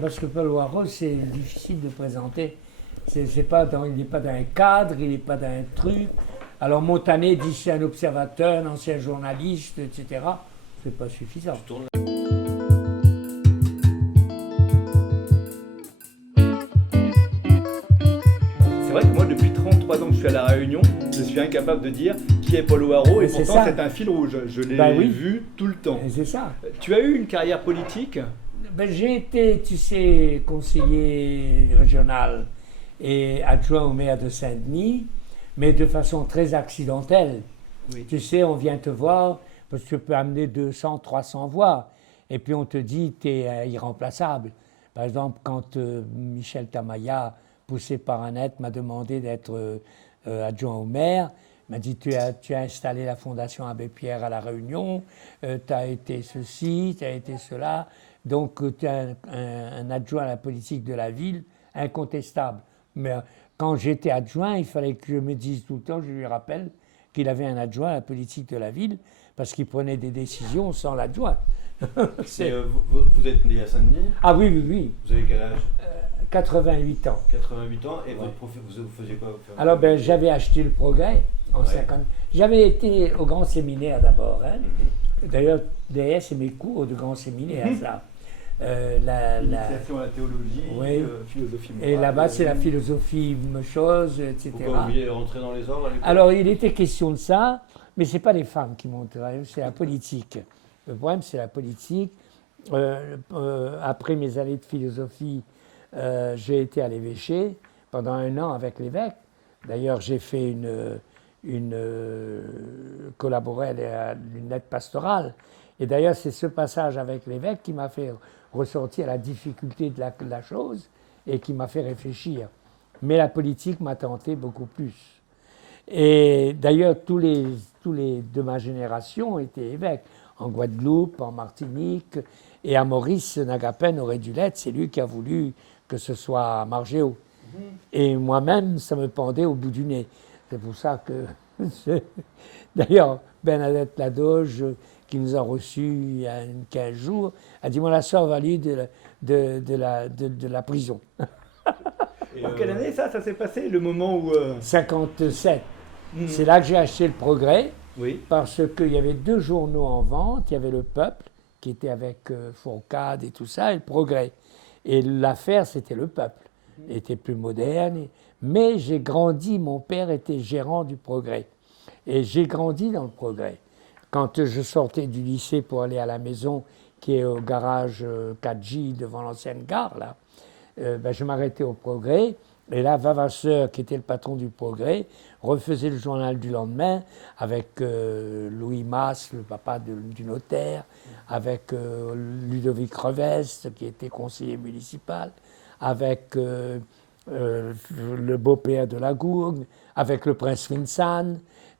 Parce que Paul Warreau, c'est difficile de présenter. C'est pas il n'est pas dans un cadre, il n'est pas dans un truc. Alors Montané dit c'est un observateur, un ancien journaliste, etc. C'est pas suffisant. C'est vrai que moi, depuis 33 ans que je suis à La Réunion, je suis incapable de dire qui est Paul Warreau, et pourtant c'est un fil rouge. Je l'ai vu tout le temps. Et c'est ça. Tu as eu une carrière politique? J'ai été, tu sais, conseiller régional et adjoint au maire de Saint-Denis, mais de façon très accidentelle. Oui. Tu sais, on vient te voir parce que tu peux amener 200, 300 voix, et puis on te dit tu es irremplaçable. Par exemple, quand Michel Tamaya, poussé par Annette, m'a demandé d'être adjoint au maire, m'a dit tu as installé la Fondation Abbé Pierre à La Réunion, tu as été ceci, tu as été cela. Donc, tu es un adjoint à la politique de la ville incontestable. Mais quand j'étais adjoint, il fallait que je me dise tout le temps, je lui rappelle qu'il avait un adjoint à la politique de la ville, parce qu'il prenait des décisions sans l'adjoint. Vous êtes né à Saint-Denis? Ah oui, oui, oui. Vous avez quel âge? 88 ans. 88 ans. Et Ouais. vous faisiez quoi? Alors, j'avais acheté le Progrès en 50. J'avais été au grand séminaire d'abord. Hein. D'ailleurs, c'est mes cours de grand séminaire, ça. Initiation à la théologie, oui. Philosophie morale. Et là-bas, c'est la philosophie chose, etc. Pourquoi vous vouliez rentrer dans les ordres à l'époque? Alors, il était question de ça, mais ce n'est pas les femmes qui montent, c'est la politique. Le problème, c'est la politique. Après mes années de philosophie, j'ai été à l'évêché pendant 1 an avec l'évêque. D'ailleurs, j'ai fait collaboré à une lettre pastorale. Et d'ailleurs, c'est ce passage avec l'évêque qui m'a fait ressortir la difficulté de la chose et qui m'a fait réfléchir. Mais la politique m'a tenté beaucoup plus. Et d'ailleurs, tous les de ma génération étaient évêques. En Guadeloupe, en Martinique, et à Maurice Nagapen aurait dû l'être. C'est lui qui a voulu que ce soit Margéo. Et moi-même, ça me pendait au bout du nez. C'est pour ça que... D'ailleurs, Bernadette Ladoge, qui nous a reçus il y a 15 jours, a dit « Moi, la sœur value de la prison. » En quelle année ça s'est passé, le moment où... 57. C'est là que j'ai acheté le Progrès, Oui. parce qu'il y avait 2 journaux en vente. Il y avait Le Peuple, qui était avec Fourcade et tout ça, et le Progrès. Et l'affaire, c'était Le Peuple. Il était plus moderne. Mais j'ai grandi, mon père était gérant du Progrès. Et j'ai grandi dans le Progrès. Quand je sortais du lycée pour aller à la maison, qui est au garage 4J devant l'ancienne gare, là, je m'arrêtais au Progrès. Et là, Vavasseur, qui était le patron du Progrès, refaisait le journal du lendemain avec Louis Masse, le papa du notaire, avec Ludovic Reveste, qui était conseiller municipal, avec le beau-père de la Gourgue, avec le prince Vincent.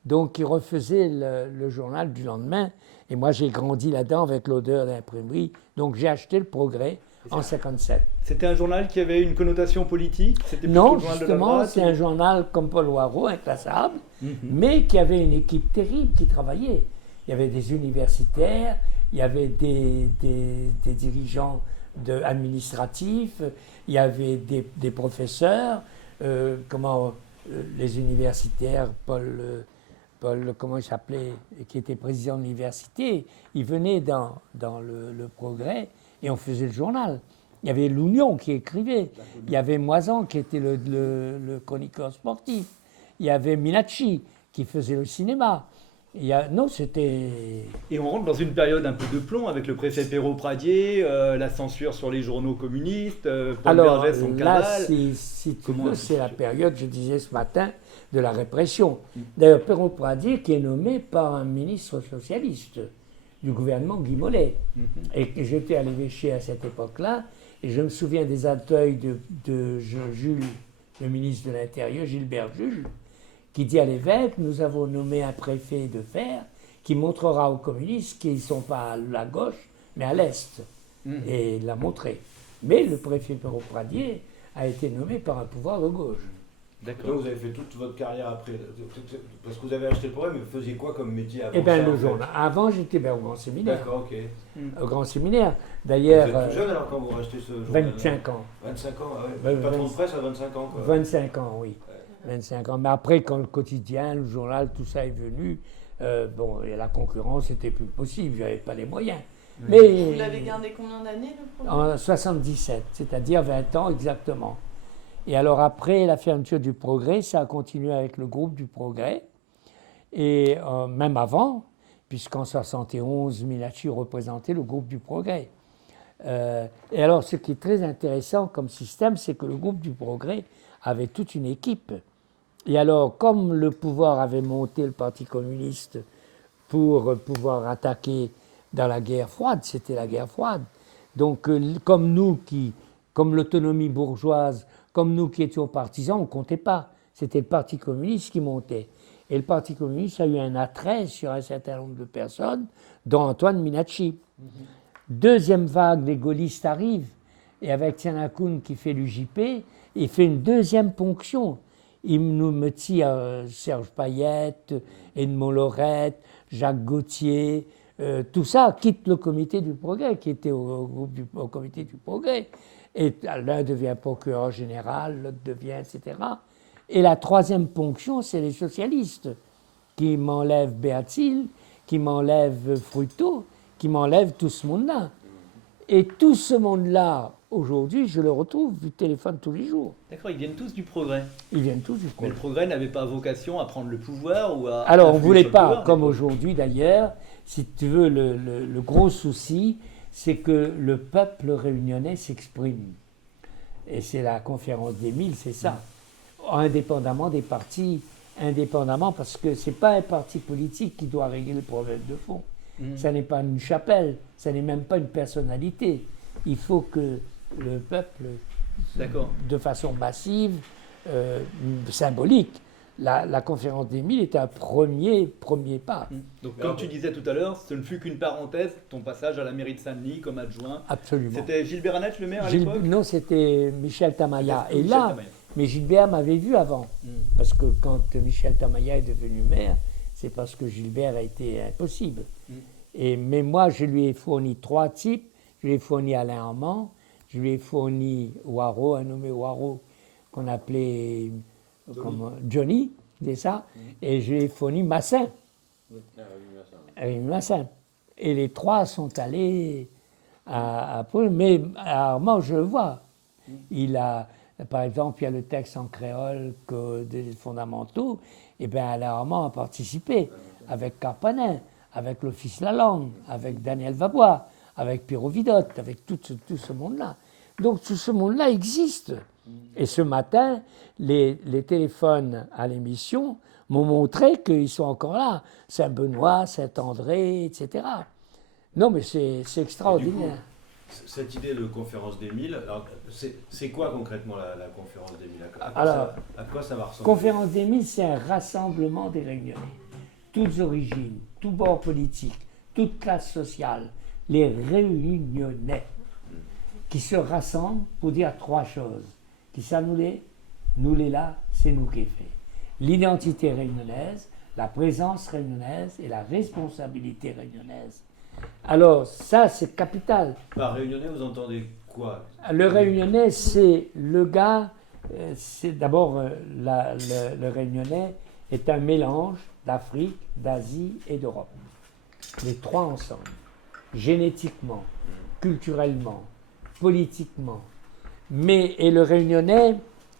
Donc, il refaisait le journal du lendemain. Et moi, j'ai grandi là-dedans avec l'odeur d'imprimerie. Donc, j'ai acheté le Progrès en 57. C'était un journal qui avait une connotation politique? C'était plutôt Non, le journal de la justement, droite, c'est un journal comme Paul Warreau, inclassable, mais qui avait une équipe terrible qui travaillait. Il y avait des universitaires, il y avait des dirigeants administratifs, il y avait des professeurs, les universitaires, Paul, comment il s'appelait, qui était président de l'université, il venait dans le Progrès et on faisait le journal. Il y avait Lounion qui écrivait, il y avait Moisan qui était le chroniqueur sportif, il y avait Minacci qui faisait le cinéma. Non, c'était... Et on rentre dans une période un peu de plomb avec le préfet Perrault-Pradier, la censure sur les journaux communistes, Paul Vergès en là, cavale. si tu veux, c'est la période, je disais ce matin, de la répression. D'ailleurs, Perrault-Pradier qui est nommé par un ministre socialiste du gouvernement Guy Mollet. Et j'étais à l'évêché à cette époque-là, et je me souviens des accueils de Jules, le ministre de l'Intérieur, Gilbert Jules, qui dit à l'évêque, nous avons nommé un préfet de fer qui montrera aux communistes qu'ils ne sont pas à la gauche, mais à l'est. Et il l'a montré. Mais le préfet Perrault-Pradier a été nommé par un pouvoir de gauche. D'accord. Donc vous avez fait toute votre carrière après, parce que vous avez acheté le Progrès, mais vous faisiez quoi comme métier avant? Eh bien, le journal. Avant, j'étais au Grand Séminaire. D'accord, ok. Au Grand Séminaire. D'ailleurs. Vous êtes tout jeune alors quand vous rachetez ce journal? 25 ans. 25 ans, ah ouais. Patron de presse à 25 ans, quoi. 25 ans, oui. Ouais. 25 ans. Mais après, quand le quotidien, le journal, tout ça est venu, et la concurrence, c'était plus possible. Je n'avais pas les moyens. Oui. Mais, vous l'avez gardé combien d'années, le Progrès? En 77, c'est-à-dire 20 ans exactement. Et alors après la fermeture du Progrès, ça a continué avec le groupe du Progrès. Et même avant, puisqu'en 71, Minacci représentait le groupe du Progrès. Et alors ce qui est très intéressant comme système, c'est que le groupe du Progrès avait toute une équipe. Et alors, comme le pouvoir avait monté le Parti communiste pour pouvoir attaquer dans la guerre froide, c'était la guerre froide. Donc comme l'autonomie bourgeoise, comme nous qui étions partisans, on ne comptait pas. C'était le Parti communiste qui montait. Et le Parti communiste a eu un attrait sur un certain nombre de personnes, dont Antoine Minacci. Deuxième vague, les gaullistes arrivent, et avec Tianakoun qui fait l'UJP, il fait une deuxième ponction. Il nous mettit Serge Payette, Edmond Lorette, Jacques Gauthier, tout ça quitte le comité du Progrès, qui était au comité du Progrès. Et l'un devient procureur général, l'autre devient, etc. Et la troisième ponction, c'est les socialistes, qui m'enlèvent Béatzil, qui m'enlèvent Fructot, qui m'enlèvent tout ce monde-là. Et tout ce monde-là, aujourd'hui, je le retrouve du téléphone tous les jours. D'accord, ils viennent tous du Progrès. Ils viennent tous du Progrès. Mais le Progrès n'avait pas vocation à prendre le pouvoir ou à... Alors, on ne voulait pas, comme aujourd'hui d'ailleurs, si tu veux, le gros souci, c'est que le peuple réunionnais s'exprime. Et c'est la conférence des 1000, c'est ça. Indépendamment des partis, indépendamment, parce que ce n'est pas un parti politique qui doit régler le problème de fond. Ça n'est pas une chapelle, ça n'est même pas une personnalité. Il faut que le peuple, de façon massive, symbolique, la conférence des 1000 est un premier pas. Donc, comme tu disais tout à l'heure, ce ne fut qu'une parenthèse, ton passage à la mairie de Saint-Denis comme adjoint. Absolument. C'était Gilbert Annette, le maire, à l'époque? Non, c'était Michel Tamaya. Et là, mais Gilbert m'avait vu avant. Parce que quand Michel Tamaya est devenu maire, c'est parce que Gilbert a été impossible. Mais moi, je lui ai fourni 3 types. Je lui ai fourni Alain Armand, je lui ai fourni Ouareau, un nommé Ouareau, qu'on appelait... Johnny, c'est ça, et j'ai fourni Massin. Massin. Et les 3 sont allés à Paul, mais Armand, je le vois. Il a, par exemple, il y a le texte en créole des fondamentaux, et bien Alain Armand a participé avec Carpanin, avec l'Office La Langue, avec Daniel Vabois, avec Pierrot Vidot, avec tout ce monde-là. Donc tout ce monde-là existe. Et ce matin, les téléphones à l'émission m'ont montré qu'ils sont encore là. Saint-Benoît, Saint-André, etc. Non, mais c'est extraordinaire. Coup, cette idée de conférence des 1000, c'est quoi concrètement la conférence des 1000 ? À quoi ça va ressembler ? Conférence des 1000, c'est un rassemblement des Réunionnais. Toutes origines, tous bords politiques, toute classe sociale, les Réunionnais qui se rassemblent pour dire 3 choses. Qui ça nous les là, c'est nous qui fait. L'identité réunionnaise, la présence réunionnaise et la responsabilité réunionnaise. Alors ça, c'est capital. Par réunionnais, vous entendez quoi ? Le réunionnais, c'est le gars, c'est d'abord le réunionnais est un mélange d'Afrique, d'Asie et d'Europe. Les 3 ensemble, génétiquement, culturellement, politiquement. Et le réunionnais,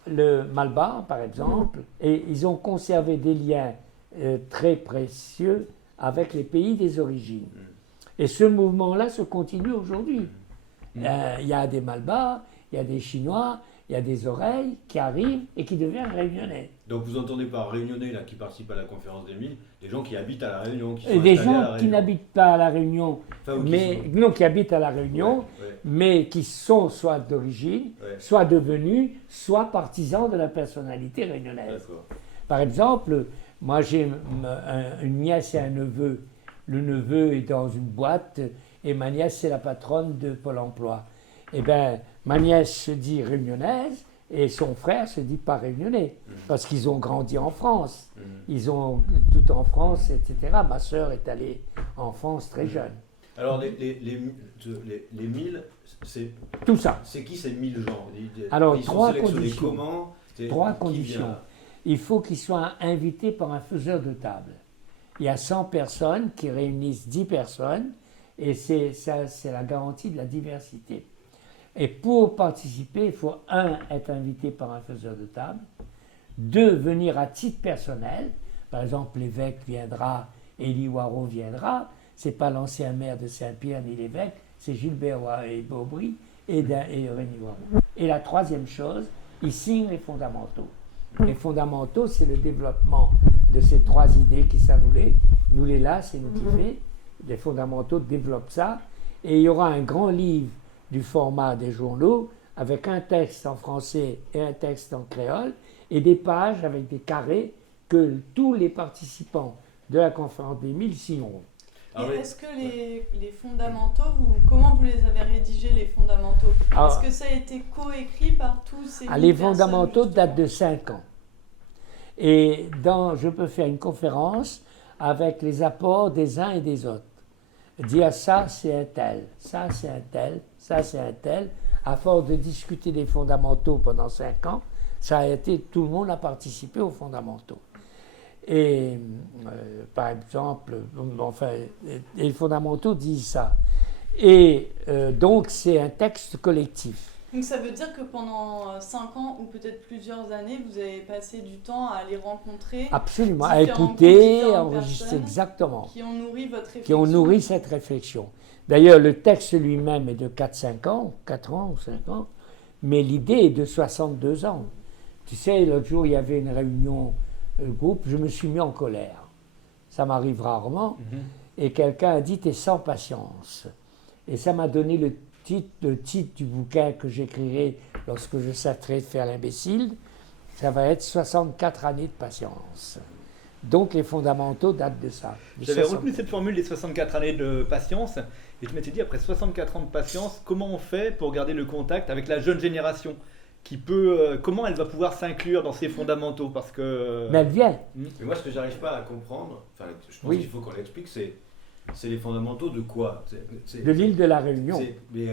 le Malbar par exemple, et ils ont conservé des liens très précieux avec les pays des origines. Et ce mouvement-là se continue aujourd'hui. Il y a des Malbars, il y a des Chinois, il y a des oreilles qui arrivent et qui deviennent réunionnais. Donc vous entendez par réunionnais là, qui participent à la conférence des 1000, des gens qui habitent à la Réunion, qui sont et des gens à la qui n'habitent pas à la Réunion, enfin, qui habitent à la Réunion, mais qui sont soit d'origine, soit devenus, soit partisans de la personnalité réunionnaise. Par exemple, moi j'ai une nièce et un neveu. Le neveu est dans une boîte et ma nièce c'est la patronne de Pôle emploi. Eh bien, ma nièce se dit réunionnaise Et son frère se dit pas réunionnais, parce qu'ils ont grandi en France. Ils ont tout en France, etc. Ma sœur est allée en France très jeune. Alors, les 1000, c'est... Tout ça. C'est qui ces 1000 gens? Alors, ils sont trois sélectionnés conditions. comment? Trois conditions. Il faut qu'ils soient invités par un faiseur de table. Il y a 100 personnes qui réunissent 10 personnes, et c'est la garantie de la diversité. Et pour participer, il faut, 1, être invité par un faiseur de table, 2, venir à titre personnel. Par exemple, l'évêque viendra, Élie Waro viendra. Ce n'est pas l'ancien maire de Saint-Pierre ni l'évêque, c'est Gilbert et Beaubry et Rémi Waro. Et la troisième chose, il signe les fondamentaux. Les fondamentaux, c'est le développement de ces 3 idées qui s'annulaient. Nous les là, c'est nous qui fait. Les fondamentaux développent ça. Et il y aura un grand livre du format des journaux avec un texte en français et un texte en créole et des pages avec des carrés que tous les participants de la conférence des 1000 signeront. Et est-ce que les fondamentaux, comment vous les avez rédigés, les fondamentaux? Est-ce que ça a été coécrit par tous ces 1000 Les personnes, fondamentaux justement datent de 5 ans. Et je peux faire une conférence avec les apports des uns et des autres. Dire ça c'est un tel, ça c'est un tel, ça c'est un tel. À force de discuter des fondamentaux pendant 5 ans, ça a été, tout le monde a participé aux fondamentaux. Et par exemple, enfin, les fondamentaux disent ça. Et donc c'est un texte collectif. Donc ça veut dire que pendant 5 ans ou peut-être plusieurs années, vous avez passé du temps à les rencontrer. Absolument, à écouter, à enregistrer, exactement. Qui ont nourri votre réflexion. Qui ont nourri cette réflexion. D'ailleurs, le texte lui-même est de 4-5 ans, 4 ans ou 5 ans, mais l'idée est de 62 ans. Tu sais, l'autre jour, il y avait une réunion, groupe, je me suis mis en colère. Ça m'arrive rarement. Et quelqu'un a dit « t'es sans patience ». Et ça m'a donné le titre du bouquin que j'écrirai lorsque je cesserai de faire l'imbécile. Ça va être 64 années de patience. Donc les fondamentaux datent de ça. J'avais retenu cette formule des 64 années de patience, et je m'étais dit, après 64 ans de patience, comment on fait pour garder le contact avec la jeune génération qui peut, comment elle va pouvoir s'inclure dans ces fondamentaux, parce que... Mais elle vient. Mais moi, ce que j'arrive pas à comprendre, enfin, je pense qu'il faut qu'on l'explique, c'est les fondamentaux de quoi? De l'île de la Réunion. Mais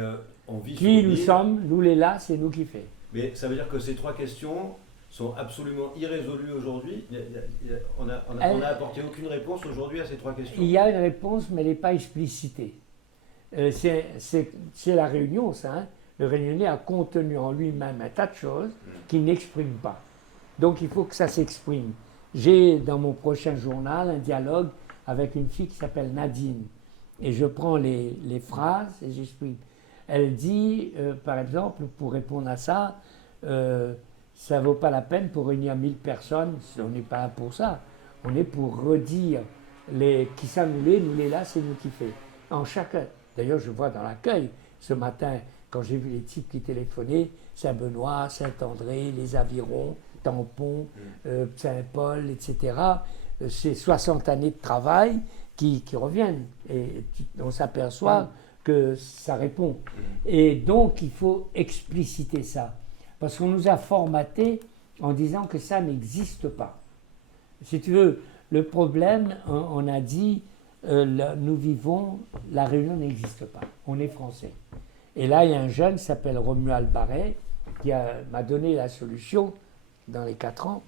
on vit qui nous sommes, nous les là, c'est nous qui fait. Mais ça veut dire que ces 3 questions sont absolument irrésolues aujourd'hui. On n'a apporté aucune réponse aujourd'hui à ces 3 questions. Il y a une réponse, mais elle n'est pas explicitée. C'est la Réunion, ça. Hein. Le Réunionnais a contenu en lui-même un tas de choses qu'il n'exprime pas. Donc il faut que ça s'exprime. J'ai dans mon prochain journal un dialogue avec une fille qui s'appelle Nadine. Et je prends les phrases et j'exprime. Elle dit, par exemple, pour répondre à ça, ça ne vaut pas la peine pour réunir 1000 personnes, on n'est pas là pour ça. On est pour redire qui ça nous les là, c'est nous qui fait. En chacun. D'ailleurs, je vois dans l'accueil, ce matin, quand j'ai vu les types qui téléphonaient, Saint-Benoît, Saint-André, les Avirons, Tampon, Saint-Paul, etc., c'est 60 années de travail qui reviennent. Et on s'aperçoit que ça répond. Et donc, il faut expliciter ça. Parce qu'on nous a formaté en disant que ça n'existe pas. Si tu veux, le problème, on a dit, nous vivons, la Réunion n'existe pas. On est français. Et là, il y a un jeune qui s'appelle Romuald Barret qui m'a donné la solution dans les 4 ans.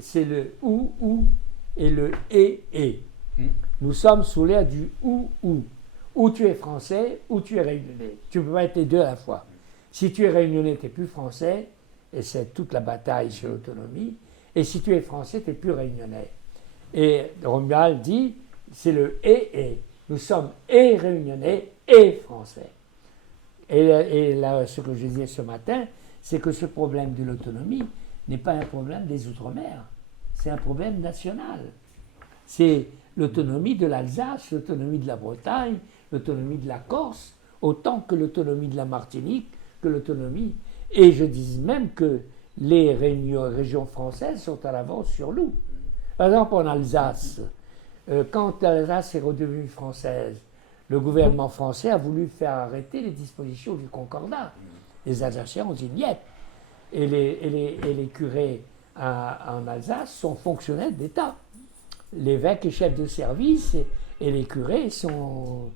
C'est le ou et le et. Nous sommes sous l'ère du ou. Ou tu es français, ou tu es réunionnais. Tu ne peux pas être les deux à la fois. Si tu es réunionnais, tu n'es plus français, et c'est toute la bataille sur l'autonomie. Et si tu es français, tu n'es plus réunionnais. Et Romuald dit, c'est le et. Nous sommes et réunionnais et français. Et là, ce que je disais ce matin, c'est que ce problème de l'autonomie n'est pas un problème des Outre-mer. C'est un problème national. C'est l'autonomie de l'Alsace, l'autonomie de la Bretagne, l'autonomie de la Corse, autant que l'autonomie de la Martinique, que l'autonomie. Et je dis même que les régions françaises sont à l'avance sur nous. Par exemple, en Alsace, quand l'Alsace est redevenue française, le gouvernement français a voulu faire arrêter les dispositions du Concordat. Les Alsaciens ont dit niet. et les curés en Alsace sont fonctionnaires d'État. L'évêque est chef de service et les curés sont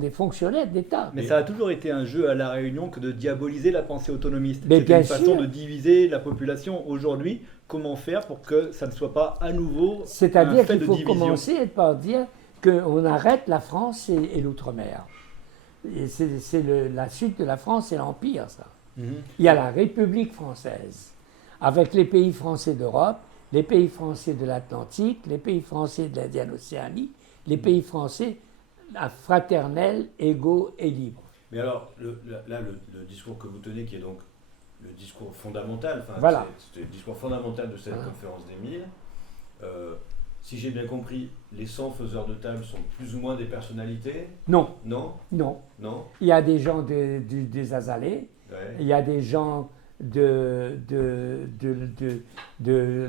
des fonctionnaires d'État. Mais ça a toujours été un jeu à La Réunion que de diaboliser la pensée autonomiste. Mais C'était une bien façon sûr. de diviser la population. Aujourd'hui, comment faire pour que ça ne soit pas à nouveau un C'est-à-dire fait qu'il de faut division? commencer par dire qu'on arrête la France et l'outre-mer. Et c'est la suite de la France et l'Empire, ça. Il y a la République française, avec les pays français d'Europe, les pays français de l'Atlantique, les pays français de l'Indienne-Océanie, les pays français fraternels, égaux et libres. Mais alors, le discours que vous tenez, qui est donc le discours fondamental, Voilà. c'est le discours fondamental de cette conférence des 1000. Si j'ai bien compris, les 100 faiseurs de table sont plus ou moins des personnalités? Non, Non? non. Non? Il y a des gens des Azalées, Ouais. il y a des gens de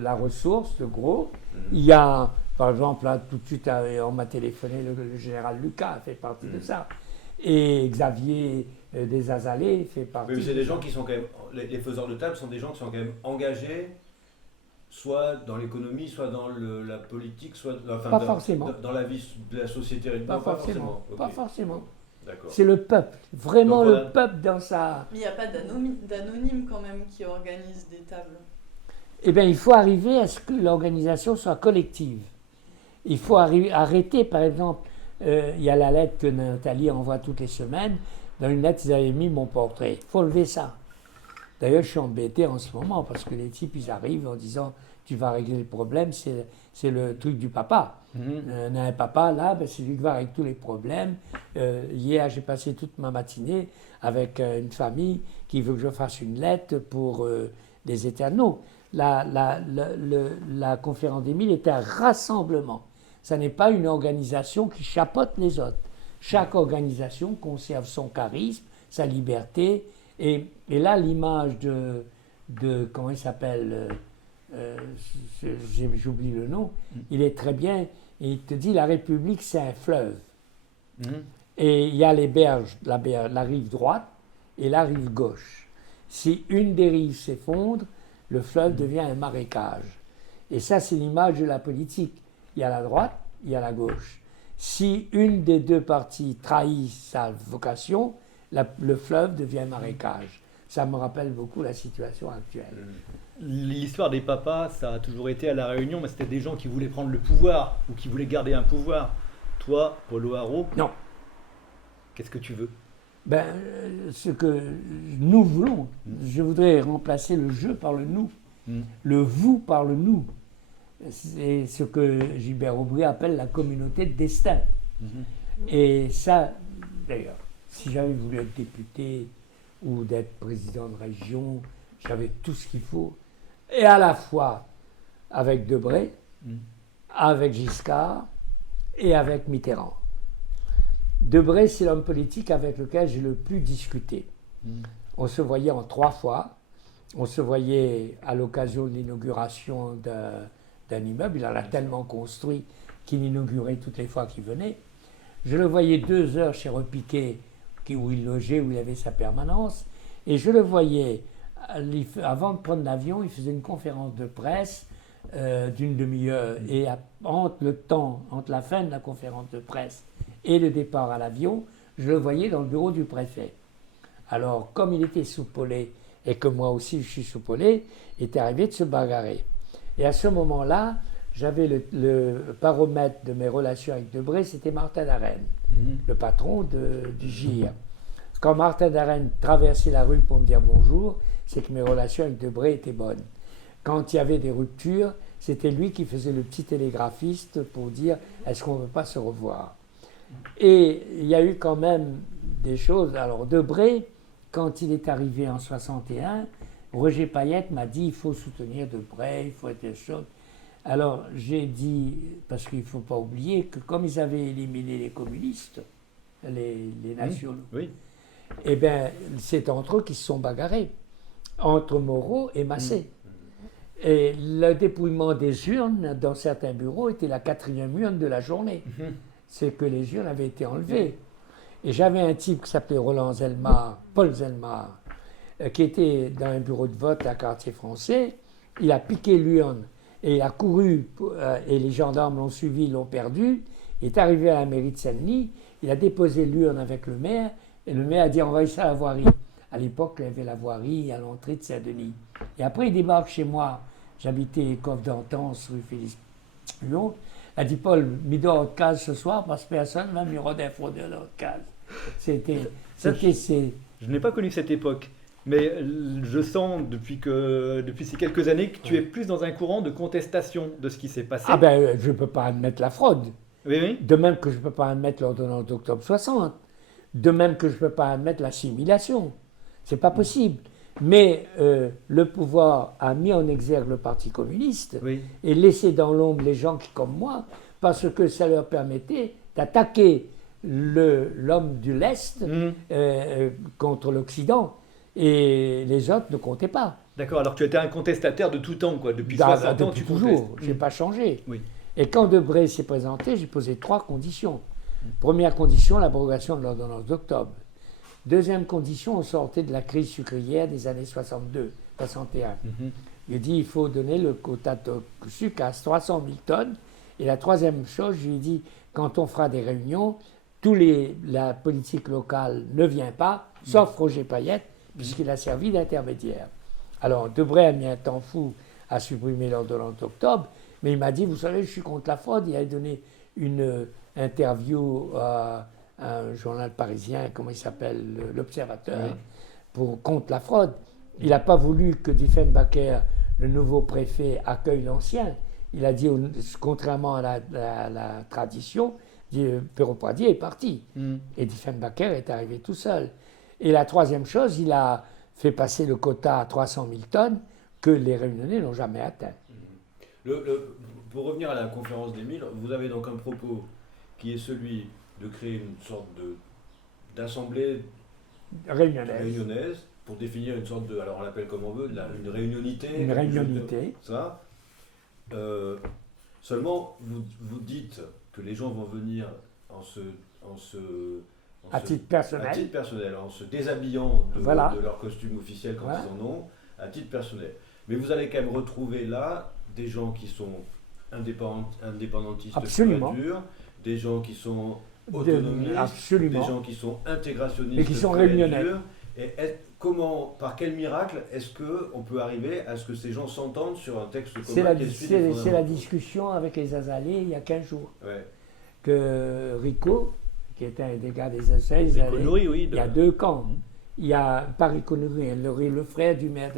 la ressource, de Gros. Il y a, par exemple, là, tout de suite, on m'a téléphoné, le général Lucas fait partie de ça. Et Xavier des Azalées fait partie. Mais c'est des gens qui sont quand même. Les faiseurs de table sont des gens qui sont quand même engagés, soit dans l'économie, soit dans la politique, soit Pas forcément. Dans la vie de la société. Pas Non, forcément. Ok. Pas forcément. D'accord. C'est le peuple, vraiment Donc, le voilà. peuple dans sa... Mais il n'y a pas d'anonymes quand même qui organisent des tables. Eh bien, il faut arriver à ce que l'organisation soit collective. Il faut arrêter, par exemple, il y a la lettre que Nathalie envoie toutes les semaines. Dans une lettre, ils avaient mis mon portrait. Il faut lever ça. D'ailleurs, je suis embêté en ce moment parce que les types, ils arrivent en disant tu vas régler le problème, c'est le truc du papa. On a un papa là, ben, c'est lui qui va régler tous les problèmes. Hier, j'ai passé toute ma matinée avec une famille qui veut que je fasse une lettre pour les éternaux. La conférence des 1000 est un rassemblement. Ça n'est pas une organisation qui chapeaute les autres. Chaque organisation conserve son charisme, sa liberté. Et là, l'image de comment il s'appelle, j'oublie le nom, il est très bien. Il te dit la République, c'est un fleuve. Et il y a les berges, la rive droite et la rive gauche. Si une des rives s'effondre, le fleuve devient un marécage. Et ça, c'est l'image de la politique. Il y a la droite, il y a la gauche. Si une des deux parties trahit sa vocation, le fleuve devient marécage. Ça me rappelle beaucoup la situation actuelle. L'histoire des papas, ça a toujours été à La Réunion, mais c'était des gens qui voulaient prendre le pouvoir ou qui voulaient garder un pouvoir. Toi, Paulo Haro, Non. qu'est-ce que tu veux? Ben, ce que nous voulons, je voudrais remplacer le je par le nous, le vous par le nous. C'est ce que Gilbert Aubry appelle la communauté de destin. Et ça, d'ailleurs, si j'avais voulu être député ou d'être président de région, j'avais tout ce qu'il faut. Et à la fois avec Debré, avec Giscard et avec Mitterrand. Debré, c'est l'homme politique avec lequel j'ai le plus discuté. On se voyait en 3 fois. On se voyait à l'occasion de l'inauguration d'un immeuble. Il en a tellement construit qu'il inaugurait toutes les fois qu'il venait. Je le voyais 2 heures chez Repiquet, où il logeait, où il avait sa permanence. Et je le voyais, avant de prendre l'avion, il faisait une conférence de presse d'une demi-heure. Et entre la fin de la conférence de presse et le départ à l'avion, je le voyais dans le bureau du préfet. Alors, comme il était soupolé, et que moi aussi je suis soupolé, il est arrivé de se bagarrer. Et à ce moment-là, j'avais le baromètre de mes relations avec Debré, c'était Martin Darenne, le patron du GIR. Quand Martin Darenne traversait la rue pour me dire bonjour, c'est que mes relations avec Debré étaient bonnes. Quand il y avait des ruptures, c'était lui qui faisait le petit télégraphiste pour dire est-ce qu'on ne veut pas se revoir. Et il y a eu quand même des choses. Alors Debré, quand il est arrivé en 61, Roger Payette m'a dit il faut soutenir Debré, il faut être des choses. Alors j'ai dit, parce qu'il ne faut pas oublier que comme ils avaient éliminé les communistes, les nationaux, eh bien c'est entre eux qui se sont bagarrés, entre Moreau et Massé. Et le dépouillement des urnes dans certains bureaux était la 4e urne de la journée. C'est que les urnes avaient été enlevées. Et j'avais un type qui s'appelait Paul Zelmar, qui était dans un bureau de vote à Quartier Français, il a piqué l'urne et il a couru, et les gendarmes l'ont suivi, l'ont perdu. Il est arrivé à la mairie de Saint-Denis, il a déposé l'urne avec le maire, et le maire a dit envoyez ça à la voirie. À l'époque, il y avait la voirie à l'entrée de Saint-Denis. Et après, il débarque chez moi. J'habitais Coffre d'Antance, rue Félix Lyon. Il a dit Paul, mis dans votre case ce soir, parce que personne va me rendre un fraudeur dans votre case. Je n'ai pas connu cette époque. Mais je sens depuis ces quelques années que tu es plus dans un courant de contestation de ce qui s'est passé. Ah ben, je ne peux pas admettre la fraude. Oui. De même que je ne peux pas admettre l'ordonnance d'octobre 60. De même que je ne peux pas admettre l'assimilation. C'est pas possible. Mais le pouvoir a mis en exergue le Parti communiste et laissé dans l'ombre les gens qui, comme moi, parce que ça leur permettait d'attaquer l'homme du lest contre l'Occident. Et les autres ne comptaient pas. D'accord, alors tu étais un contestataire de tout temps, quoi. Depuis 60 ans, tu toujours, je n'ai pas changé. Oui. Et quand Debré s'est présenté, j'ai posé 3 conditions. Première condition, l'abrogation de l'ordonnance d'octobre. Deuxième condition, on sortait de la crise sucrière des années 62, 61. Il dit il faut donner le quota de sucre à 300 000 tonnes. Et la troisième chose, je lui ai dit, quand on fera des réunions, la politique locale ne vient pas, sauf Roger Payette, puisqu'il a servi d'intermédiaire. Alors, Debré a mis un temps fou à supprimer l'ordonnance d'octobre, mais il m'a dit, vous savez, je suis contre la fraude. Il a donné une interview à un journal parisien, comment il s'appelle, l'Observateur, contre la fraude. Il n'a pas voulu que Diefenbacher, le nouveau préfet, accueille l'ancien. Il a dit, contrairement à la tradition, Perrault-Pradier est parti. Et Diefenbacher est arrivé tout seul. Et la troisième chose, il a fait passer le quota à 300 000 tonnes que les Réunionnais n'ont jamais atteint. Pour revenir à la conférence des 1000, vous avez donc un propos qui est celui de créer une sorte d'assemblée réunionnaise pour définir une sorte de, alors on l'appelle comme on veut, une réunionité. Une réunionité. Ça. Seulement, vous dites que les gens vont venir à titre personnel, en se déshabillant de voilà. leur costume officiel quand voilà. ils en ont, à titre personnel. Mais vous allez quand même retrouver là des gens qui sont indépendantistes absolument. pur et dur, des gens qui sont autonomistes, absolument. des gens qui sont intégrationnistes et qui sont réunionnais. Et par quel miracle est-ce qu'on peut arriver à ce que ces gens s'entendent sur un texte commun C'est la discussion avec les Azalées il y a 15 jours. Ouais. Que Rico, qui était un des gars des Azalées, il y a 2 camps. Il y a, pas Rico Nourri, le frère du maire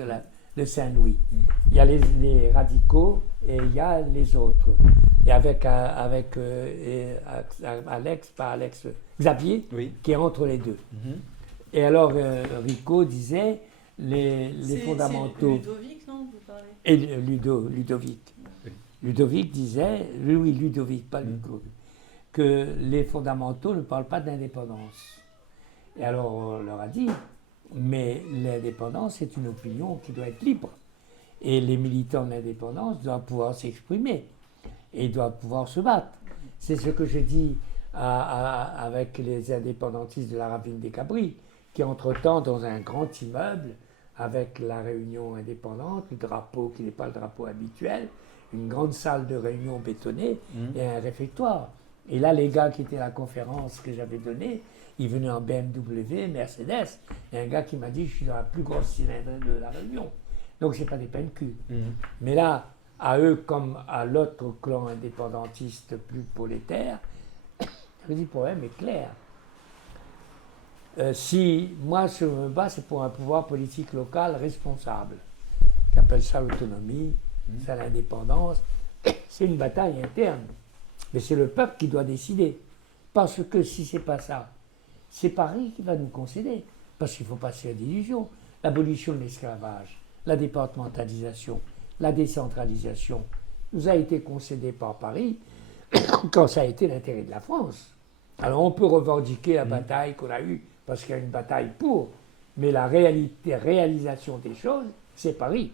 de Saint-Louis. Il y a les radicaux et il y a les autres. Et avec Xavier, qui est entre les deux. Et alors, Rico disait, les fondamentaux... C'est Ludovic, non, vous parlez? Et Ludovic. Oui. Ludovic disait, Ludovic, pas Ludovic, que les fondamentaux ne parlent pas d'indépendance. Et alors, on leur a dit, mais l'indépendance, c'est une opinion qui doit être libre. Et les militants de l'indépendance doivent pouvoir s'exprimer et doivent pouvoir se battre. C'est ce que je dis avec les indépendantistes de la ravine des Cabris, qui entre-temps, dans un grand immeuble, avec la réunion indépendante, le drapeau qui n'est pas le drapeau habituel, une grande salle de réunion bétonnée et un réfectoire. Et là, les gars qui étaient à la conférence que j'avais donnée, ils venaient en BMW, Mercedes. Il y a un gars qui m'a dit, je suis dans la plus grosse cylindrée de la Réunion. Donc, ce n'est pas des peines cul. Mais là, à eux comme à l'autre clan indépendantiste plus prolétaire, je dis, le problème est clair. Si moi, je me bats, c'est pour un pouvoir politique local responsable. J'appelle ça l'autonomie, c'est l'indépendance. C'est une bataille interne. Mais c'est le peuple qui doit décider. Parce que si ce n'est pas ça, c'est Paris qui va nous concéder. Parce qu'il ne faut pas se faire d'illusions. L'abolition de l'esclavage, la départementalisation, la décentralisation nous a été concédée par Paris quand ça a été l'intérêt de la France. Alors on peut revendiquer la bataille qu'on a eue parce qu'il y a une bataille pour, mais la réalisation des choses, c'est Paris.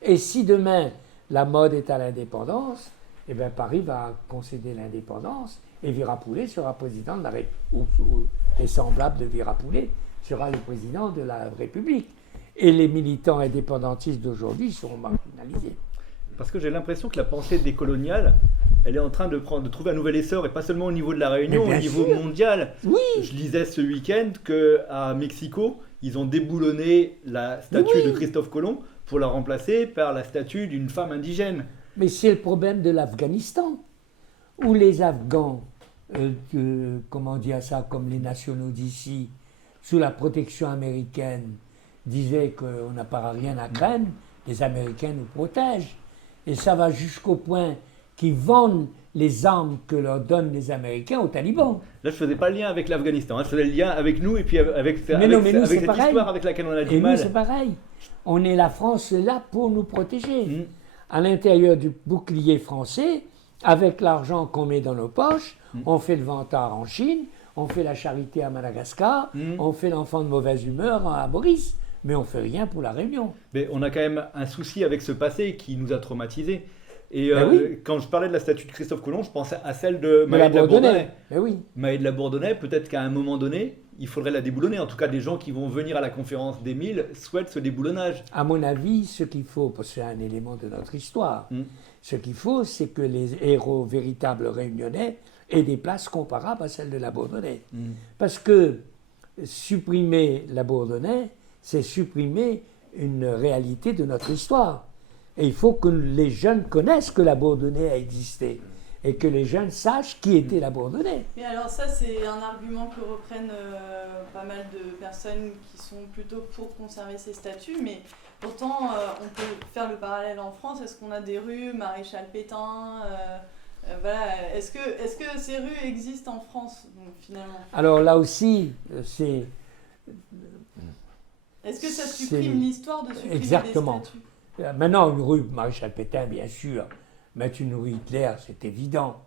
Et si demain la mode est à l'indépendance, eh bien Paris va concéder l'indépendance et Virapoulet sera président de la République, ou est semblable de Virapoulet, sera le président de la République. Et les militants indépendantistes d'aujourd'hui sont marginalisés. Parce que j'ai l'impression que la pensée décoloniale, elle est en train de trouver un nouvel essor, et pas seulement au niveau de la Réunion, au niveau mondial. Oui. Je lisais ce week-end qu'à Mexico, ils ont déboulonné la statue de Christophe Colomb pour la remplacer par la statue d'une femme indigène. Mais c'est le problème de l'Afghanistan, où les Afghans, comment dire ça, comme les nationaux d'ici, sous la protection américaine, disaient qu'on n'a pas rien à craindre, les Américains nous protègent. Et ça va jusqu'au point qu'ils vendent les armes que leur donnent les Américains aux talibans. Là, je ne faisais pas le lien avec l'Afghanistan, je faisais le lien avec nous et puis avec cette pareil. histoire avec laquelle on a du et mal. Nous, c'est pareil. On est la France là pour nous protéger. À l'intérieur du bouclier français, avec l'argent qu'on met dans nos poches, on fait le vantard en Chine, on fait la charité à Madagascar, on fait l'enfant de mauvaise humeur à Maurice. Mais on ne fait rien pour la Réunion. Mais on a quand même un souci avec ce passé qui nous a traumatisés. Et quand je parlais de la statue de Christophe Colomb, je pensais à celle de Maë de la Bourdonnais. Maë de la Bourdonnais, peut-être qu'à un moment donné, il faudrait la déboulonner. En tout cas, des gens qui vont venir à la conférence des 1000 souhaitent ce déboulonnage. À mon avis, ce qu'il faut, parce que c'est un élément de notre histoire, ce qu'il faut, c'est que les héros véritables réunionnais aient des places comparables à celles de la Bourdonnais. Parce que supprimer la Bourdonnais, c'est supprimer une réalité de notre histoire. Et il faut que les jeunes connaissent que la Bourdonnais a existé et que les jeunes sachent qui était la Bourdonnais. Mais alors ça, c'est un argument que reprennent pas mal de personnes qui sont plutôt pour conserver ces statues, mais pourtant, on peut faire le parallèle en France. Est-ce qu'on a des rues Maréchal Pétain voilà. Est-ce que ces rues existent en France, finalement ? Alors là aussi, c'est... Est-ce que ça supprime l'histoire de supprimer Exactement. des statues ? Maintenant, une rue Maréchal Pétain, bien sûr. Mettre une rue Hitler, c'est évident.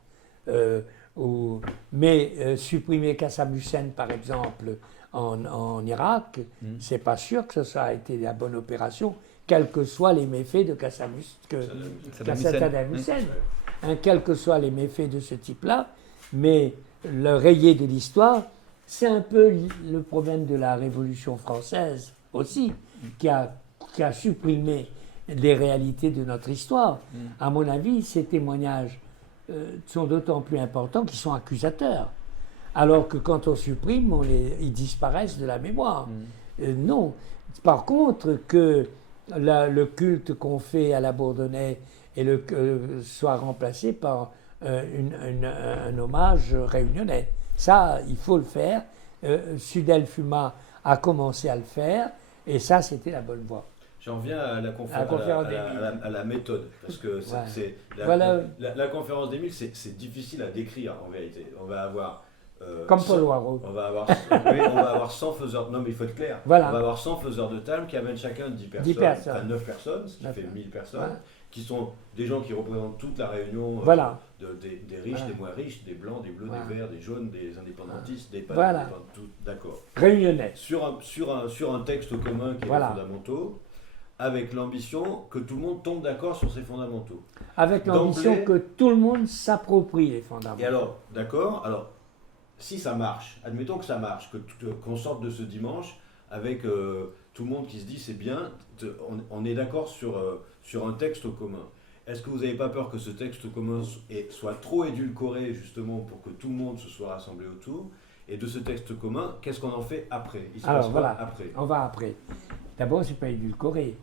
Mais supprimer Qassam Hussein, par exemple, en Irak, c'est pas sûr que ça a été la bonne opération, quels que soient les méfaits de Saddam Hussein. Quels que soient les méfaits de ce type-là. Mais le rayé de l'histoire, c'est un peu le problème de la Révolution française aussi, qui a supprimé les réalités de notre histoire. À mon avis, ces témoignages sont d'autant plus importants qu'ils sont accusateurs. Alors que quand on supprime, ils disparaissent de la mémoire. Non. Par contre, que le culte qu'on fait à la Bourdonnais soit remplacé par un hommage réunionnais. Ça, il faut le faire. Sudel Fuma a commencé à le faire, et ça, c'était la bonne voie. J'en viens à la méthode, parce que la conférence des 1000, c'est difficile à décrire en vérité. On va avoir... Comme Paul Waro. On va avoir 100 faiseurs... Non, mais il faut être clair. Voilà. On va avoir 100 faiseurs de table qui amènent chacun 10 personnes. Enfin 9 personnes, ce qui fait 1000 personnes, qui sont des gens qui représentent toute la Réunion, des riches, des moins riches, des blancs, des bleus, des verts, des jaunes, des indépendantistes, des pas tout, d'accord. Réunionnais. Sur un texte commun qui est les fondamentaux, avec l'ambition que tout le monde tombe d'accord sur ces fondamentaux. Avec l'ambition que tout le monde s'approprie les fondamentaux. Et alors, d'accord, alors, si ça marche, admettons que ça marche, qu'on sorte de ce dimanche avec tout le monde qui se dit c'est bien, on est d'accord sur un texte commun. Est-ce que vous n'avez pas peur que ce texte commun soit trop édulcoré justement pour que tout le monde se soit rassemblé autour ? Et de ce texte commun, qu'est-ce qu'on en fait après ? Il se passe quoi après ? On va après. D'abord, c'est pas édulcoré.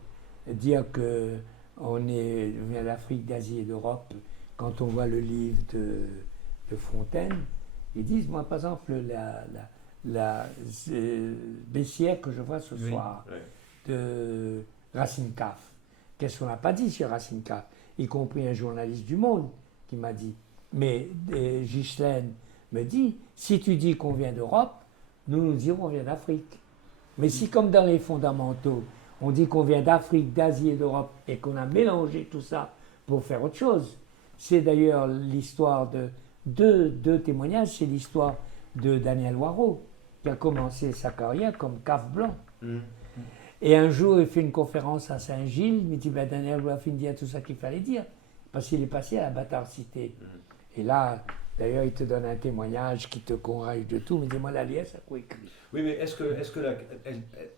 Dire qu'on vient d'Afrique, d'Asie et d'Europe, quand on voit le livre de Fontaine, ils disent, moi par exemple, la baissière que je vois ce soir, de Racine Caff, qu'est-ce qu'on n'a pas dit sur Racine Caff, y compris un journaliste du Monde qui m'a dit, mais Ghislaine me dit, si tu dis qu'on vient d'Europe, nous dirons qu'on vient d'Afrique. Mais si comme dans les fondamentaux, on dit qu'on vient d'Afrique, d'Asie et d'Europe et qu'on a mélangé tout ça pour faire autre chose. C'est d'ailleurs l'histoire de deux témoignages. C'est l'histoire de Daniel Waro, qui a commencé sa carrière comme caf blanc. Et un jour, il fait une conférence à Saint-Gilles. Il me dit, Daniel, vous avez fini de dire tout ça qu'il fallait dire. Parce qu'il est passé à la bâtardcité. Et là, D'ailleurs, il te donne un témoignage qui te convainc de tout, mais dis-moi la liesse à quoi écrit. Oui, mais est-ce que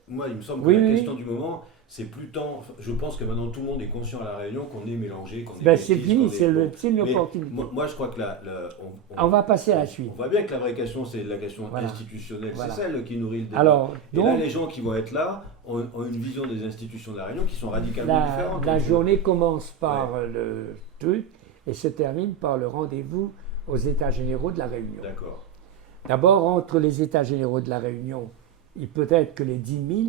moi, il me semble que Oui, la oui. question du moment, c'est plus tant. Je pense que maintenant tout le monde est conscient à la Réunion qu'on est mélangé, qu'on est. Ben, c'est métis, fini, qu'on est- c'est bon. une Mais opportunité. moi, je crois que On va passer à la suite. On voit bien que la vraie question, c'est la question Voilà. institutionnelle. Voilà. C'est celle qui nourrit le débat. Alors, Et là, donc, les gens qui vont être là ont une vision des institutions de la Réunion qui sont radicalement différentes. la entre eux. journée commence par le truc et se termine par le rendez-vous aux États généraux de la Réunion. D'accord. D'abord, entre les États généraux de la Réunion, il peut être que les 10 000,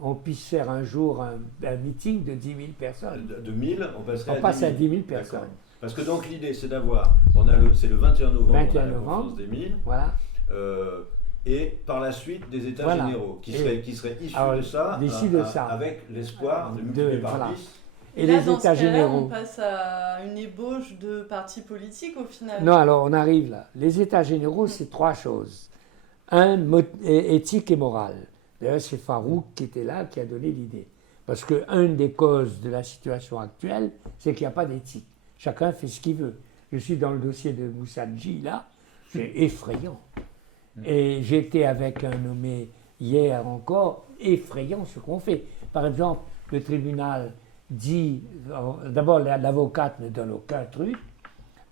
on puisse faire un jour un meeting de 10 000 personnes. De 1000, on passerait On passe à 10 000 D'accord. personnes. Parce que donc l'idée, c'est d'avoir, c'est le 21 novembre, 21 on a la novembre. conférence des 1000, Voilà. et par la suite des États Voilà. généraux, qui seraient issus alors, de ça, issus de ça. avec l'espoir de multiplier par voilà. 10. Et là, les dans États ce cas-là, généraux. on passe à une ébauche de partis politiques au final. Non, alors on arrive là. Les États généraux, c'est trois choses. Un, éthique et morale. D'ailleurs, c'est Farouk qui était là, qui a donné l'idée. Parce qu'une des causes de la situation actuelle, c'est qu'il n'y a pas d'éthique. Chacun fait ce qu'il veut. Je suis dans le dossier de Moussadji, là, c'est effrayant. Et j'étais avec un nommé hier encore, effrayant ce qu'on fait. Par exemple, le tribunal dit, d'abord l'avocate ne donne aucun truc.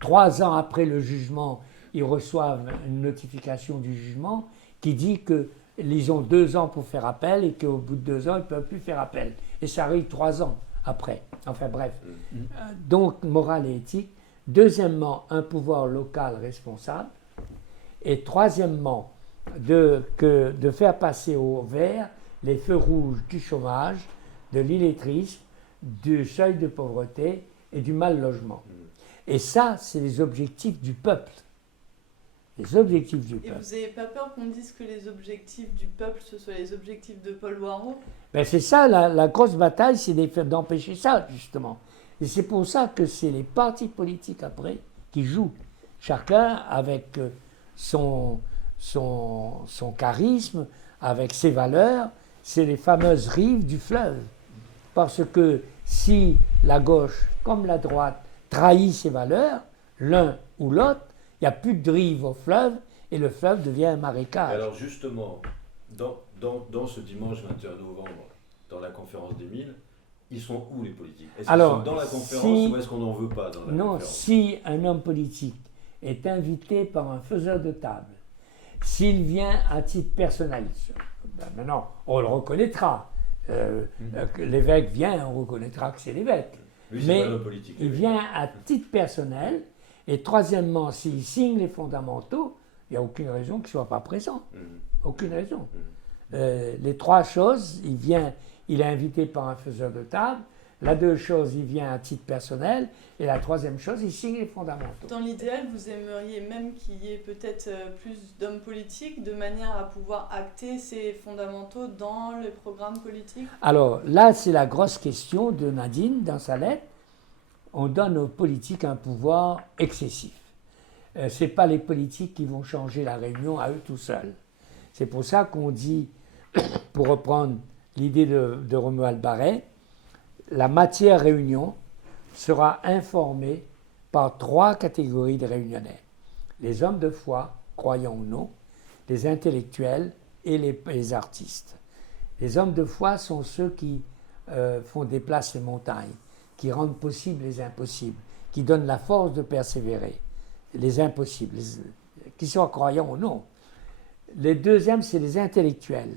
3 ans après le jugement, ils reçoivent une notification du jugement qui dit qu'ils ont 2 ans pour faire appel et qu'au bout de 2 ans, ils ne peuvent plus faire appel. Et ça arrive 3 ans après. Enfin bref. Donc, morale et éthique. Deuxièmement, un pouvoir local responsable. Et troisièmement, de faire passer au vert les feux rouges du chômage, de l'illettrisme, du seuil de pauvreté et du mal logement. Et ça, c'est les objectifs du peuple. Les objectifs du Et peuple. vous n'avez pas peur qu'on dise que les objectifs du peuple, ce soient les objectifs de Paul Warreau? Ben c'est ça, la grosse bataille, c'est d'empêcher ça, justement. Et c'est pour ça que c'est les partis politiques, après, qui jouent. Chacun avec son charisme, avec ses valeurs. C'est les fameuses rives du fleuve. Parce que si la gauche, comme la droite, trahit ses valeurs, l'un ou l'autre, il n'y a plus de rive au fleuve et le fleuve devient un marécage. Alors justement, dans ce dimanche 21 novembre, dans la conférence des 1000, ils sont où les politiques? Est-ce qu'ils sont dans la conférence ou est-ce qu'on n'en veut pas dans la conférence? Si un homme politique est invité par un faiseur de table, s'il vient à titre personnel, ben maintenant on le reconnaîtra. L'évêque vient, on reconnaîtra que c'est l'évêque. Lui, c'est Mais pas l'homme politique. il vient à titre personnel. Et troisièmement, s'il signe les fondamentaux, il n'y a aucune raison qu'il ne soit pas présent. Aucune raison. Les trois choses, il est invité par un faiseur de table. La deux choses, il vient à titre personnel. Et la troisième chose, il signe les fondamentaux. Dans l'idéal, vous aimeriez même qu'il y ait peut-être plus d'hommes politiques de manière à pouvoir acter ces fondamentaux dans le programme politique? Alors là, c'est la grosse question de Nadine dans sa lettre. On donne aux politiques un pouvoir excessif. Ce n'est pas les politiques qui vont changer la Réunion à eux tout seuls. C'est pour ça qu'on dit, pour reprendre l'idée de Romuald Barret, la matière Réunion sera informée par 3 catégories de Réunionnais. Les hommes de foi, croyants ou non, les intellectuels et les artistes. Les hommes de foi sont ceux qui font déplacer les montagnes, qui rendent possibles les impossibles, qui donnent la force de persévérer. Les impossibles, qu'ils soient croyants ou non. Les deuxièmes, c'est les intellectuels.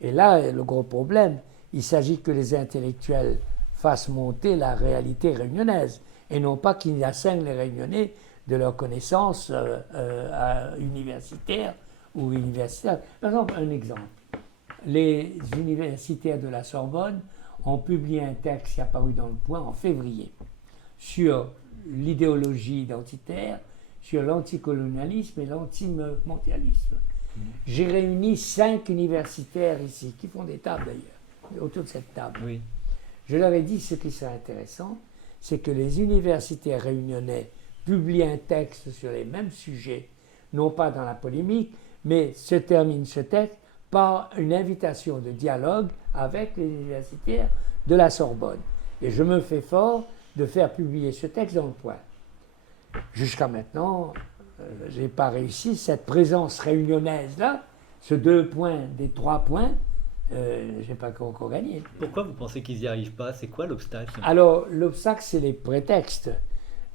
Et là, le gros problème, il s'agit que les intellectuels fassent monter la réalité réunionnaise, et non pas qu'ils asseignent les Réunionnais de leurs connaissances universitaires ou universitaires. Par exemple, un exemple. Les universitaires de la Sorbonne ont publié un texte qui est apparu dans le Point en février sur l'idéologie identitaire, sur l'anticolonialisme et l'antimondialisme. J'ai réuni 5 universitaires ici, qui font des tables d'ailleurs, autour de cette table. Oui. Je leur ai dit ce qui serait intéressant, c'est que les universitaires réunionnais publient un texte sur les mêmes sujets, non pas dans la polémique, mais se termine ce texte par une invitation de dialogue avec les universitaires de la Sorbonne. Et je me fais fort de faire publier ce texte dans le Point. Jusqu'à maintenant, je n'ai pas réussi. Cette présence réunionnaise-là, ce 2 points des 3 points, je n'ai pas encore gagné. Pourquoi vous pensez qu'ils n'y arrivent pas? C'est quoi l'obstacle? Alors, l'obstacle, c'est les prétextes.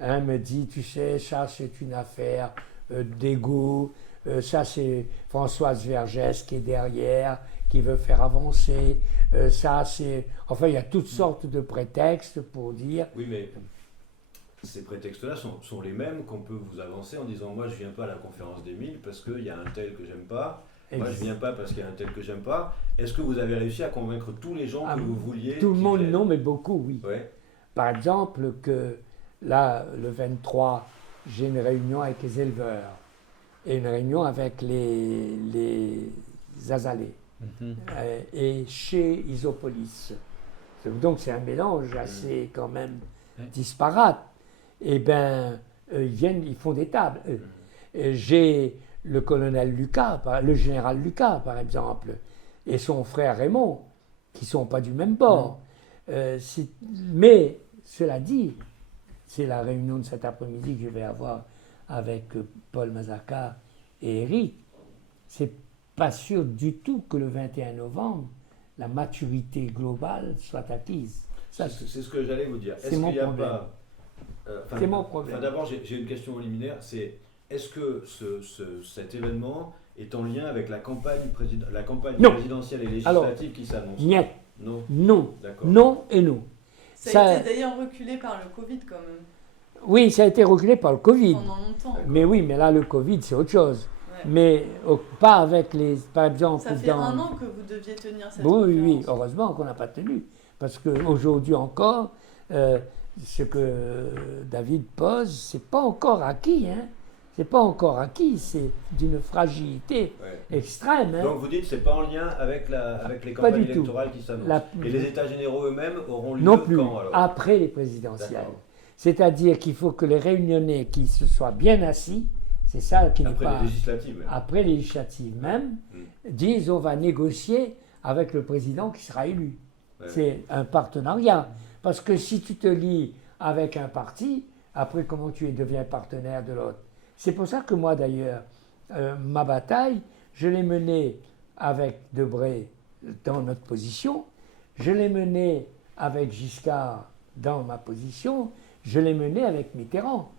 Un me dit, tu sais, ça c'est une affaire d'ego, ça c'est Françoise Vergès qui est derrière, qui veut faire avancer, ça c'est... Enfin, il y a toutes sortes de prétextes pour dire... Oui, mais ces prétextes-là sont les mêmes qu'on peut vous avancer en disant, moi je viens pas à la conférence des 1000 parce qu'il y a un tel que j'aime pas, moi je viens pas parce qu'il y a un tel que j'aime pas. Est-ce que vous avez réussi à convaincre tous les gens que vous vouliez? Tout le monde, non, mais beaucoup, oui. Ouais. Par exemple, que là, le 23, j'ai une réunion avec les éleveurs et une réunion avec les azalées et chez Isopolis. Donc c'est un mélange assez quand même disparate. Eh bien, ils viennent, ils font des tables. J'ai le colonel Lucas, le général Lucas, par exemple, et son frère Raymond, qui ne sont pas du même bord. Mais, cela dit, c'est la réunion de cet après-midi que je vais avoir avec Paul Mazaka et Eric. C'est pas sûr du tout que le 21 novembre, la maturité globale soit acquise. C'est ce que j'allais vous dire. C'est mon problème. C'est mon problème. D'abord, j'ai une question liminaire. C'est est-ce que cet événement est en lien avec la campagne présidentielle et législative qui s'annonce? Non. Non. D'accord. Non et non. Ça a été d'ailleurs reculé par le Covid quand même. Oui, ça a été reculé par le Covid. Pendant longtemps. Mais oui, mais là, le Covid, c'est autre chose. Ouais. Mais pas avec les... Par exemple... Ça fait 1 an que vous deviez tenir cette conférence. conférence. Oui, heureusement qu'on n'a pas tenu. Parce qu'aujourd'hui encore, ce que David pose, c'est pas encore acquis. C'est pas encore acquis. C'est d'une fragilité extrême. Donc vous dites que ce n'est pas en lien avec les campagnes électorales qui s'annoncent. Et les États généraux eux-mêmes auront lieu non plus, quand alors? Après les présidentielles. C'est-à-dire qu'il faut que les Réunionnais qui se soient bien assis, c'est ça qui n'est pas... Après les législatives même. Après les législatives même, disent on va négocier avec le président qui sera élu. C'est un partenariat. Parce que si tu te lis avec un parti, après comment tu deviens partenaire de l'autre? C'est pour ça que moi d'ailleurs, ma bataille, je l'ai menée avec Debré dans notre position, je l'ai menée avec Giscard dans ma position, je l'ai menée avec Mitterrand.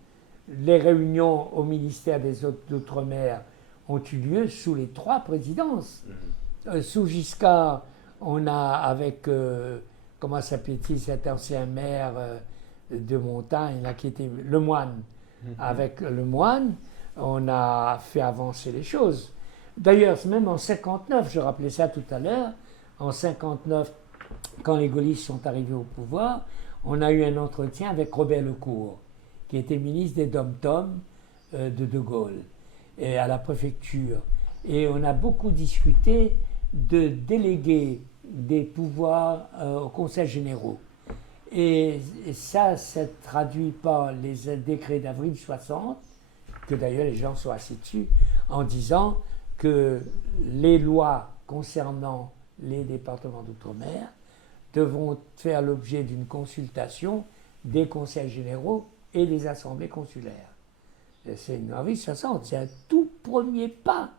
Les réunions au ministère des Outre-mer ont eu lieu sous les 3 présidences. Sous Giscard, on a avec, comment s'appelait-il, cet ancien maire de montagne, là, qui était Lemoine. Avec Lemoine, on a fait avancer les choses. D'ailleurs, même en 59, je rappelais ça tout à l'heure, en 59, quand les gaullistes sont arrivés au pouvoir, on a eu un entretien avec Robert Lecourt, qui était ministre des Dom-Tom de Gaulle, et à la préfecture. Et on a beaucoup discuté de déléguer des pouvoirs aux conseils généraux. Et ça s'est traduit par les décrets d'avril 60, que d'ailleurs les gens sont assis dessus, en disant que les lois concernant les départements d'outre-mer devront faire l'objet d'une consultation des conseils généraux et des assemblées consulaires. C'est une avril 60, c'est un tout premier pas.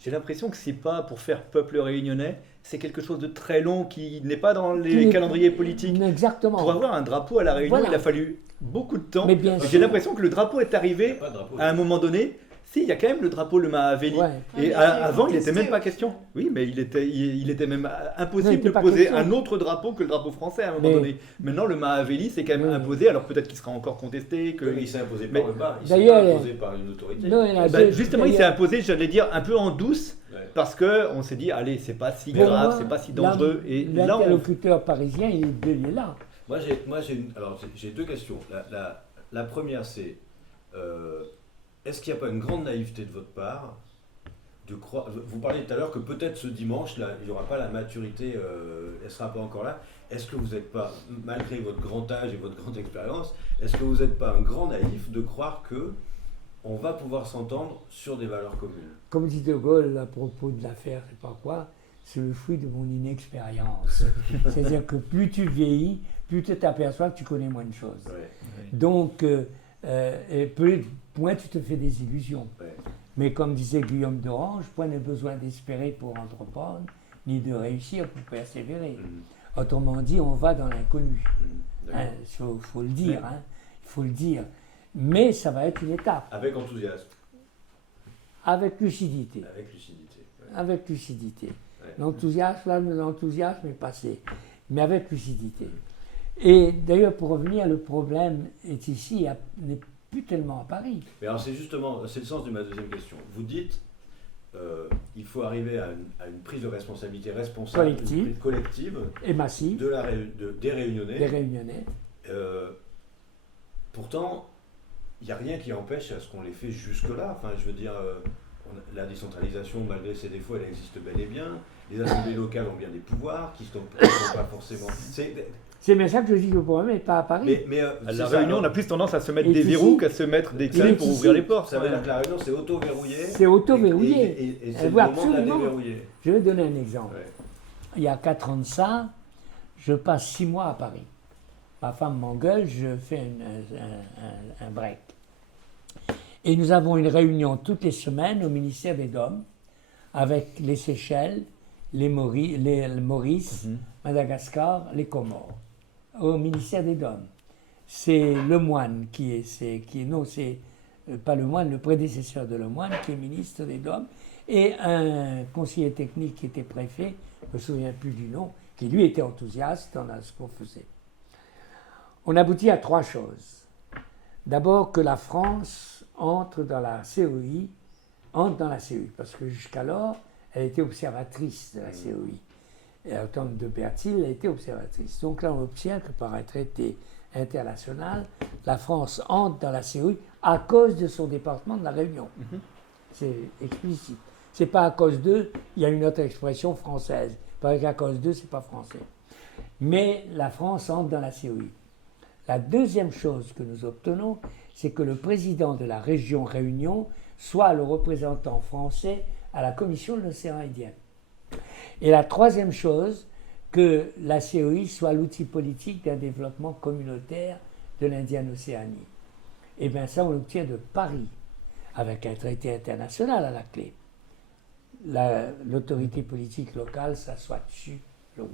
J'ai l'impression que c'est pas pour faire peuple réunionnais, c'est quelque chose de très long qui n'est pas dans les calendriers politiques. Exactement. Pour avoir un drapeau à la Réunion, il a fallu beaucoup de temps. Mais bien j'ai l'impression que le drapeau est arrivé à un moment donné. Si, il y a quand même le drapeau, le Mahaveli. Et avant, il n'était même pas question. Oui, mais il était même impossible de poser un autre drapeau que le drapeau français à un moment donné. Maintenant, le Mahaveli, c'est quand même imposé. Alors peut-être qu'il sera encore contesté. Il s'est imposé par le bas. Il s'est imposé par une autorité. Justement, il s'est imposé, j'allais dire, un peu en douce. Parce qu'on s'est dit, allez, c'est pas si grave, c'est pas si dangereux. Et l'interlocuteur parisien, il est là. Moi, j'ai 2 questions. La première, c'est est-ce qu'il n'y a pas une grande naïveté de votre part de croire... Vous parliez tout à l'heure que peut-être ce dimanche, là, il n'y aura pas la maturité, elle ne sera pas encore là. Est-ce que vous n'êtes pas, malgré votre grand âge et votre grande expérience, est-ce que vous n'êtes pas un grand naïf de croire que on va pouvoir s'entendre sur des valeurs communes? Comme dit De Gaulle à propos de l'affaire, je ne sais pas quoi, c'est le fruit de mon inexpérience. C'est-à-dire que plus tu vieillis, plus tu t'aperçois que tu connais moins de choses. Donc, Et point tu te fais des illusions. Ouais. Mais comme disait Guillaume d'Orange, point n'est besoin d'espérer pour entreprendre, ni de réussir pour persévérer. Autrement dit, on va dans l'inconnu. Il faut le dire. Il faut le dire. Mais ça va être une étape. Avec enthousiasme. Avec lucidité. Avec lucidité. Ouais. Avec lucidité. Ouais. L'enthousiasme est passé. Mais avec lucidité. Et d'ailleurs, pour revenir, le problème est ici, n'est plus tellement à Paris. Mais alors c'est le sens de ma deuxième question. Vous dites, il faut arriver à une prise de responsabilité responsable, collective et massive des Réunionnais. Des Réunionnais. Pourtant, il n'y a rien qui empêche à ce qu'on les fait jusque-là. Enfin, je veux dire, la décentralisation, malgré ses défauts, elle existe bel et bien. Les assemblées locales ont bien des pouvoirs qui ne sont pas forcément... C'est bien ça que je dis que le problème n'est pas à Paris. À La Réunion, on a plus tendance à se mettre des verrous qu'à se mettre des clés pour ouvrir les portes. Ça veut dire que La Réunion, c'est auto-verrouillé. C'est auto-verrouillé. Et c'est le moment de la déverrouiller. Je vais donner un exemple. Ouais. Il y a 4 ans de ça, je passe 6 mois à Paris. Ma femme m'engueule, je fais un break. Et nous avons une réunion toutes les semaines au ministère des DOM avec les Seychelles, les Maurice, Madagascar, les Comores, au ministère des DOM. C'est Lemoine pas Lemoine, le prédécesseur de Lemoine qui est ministre des DOM, et un conseiller technique qui était préfet, je ne me souviens plus du nom, qui lui était enthousiaste dans ce qu'on faisait. On aboutit à 3 choses. D'abord que la France entre dans la COI, parce que jusqu'alors, elle était observatrice de la COI. Et au temps de Berthier, elle était observatrice. Donc là, on obtient que par un traité international, la France entre dans la COI à cause de son département de la Réunion. C'est explicite. C'est pas à cause d'eux, il y a une autre expression française. Il paraît qu'à cause d'eux, c'est pas français. Mais la France entre dans la COI. La deuxième chose que nous obtenons, c'est que le président de la région Réunion soit le représentant français à la Commission de l'océan Indien. Et la troisième chose, que la COI soit l'outil politique d'un développement communautaire de l'Indienne Océanie. Et bien ça, on l'obtient de Paris, avec un traité international à la clé. L'autorité politique locale s'assoit dessus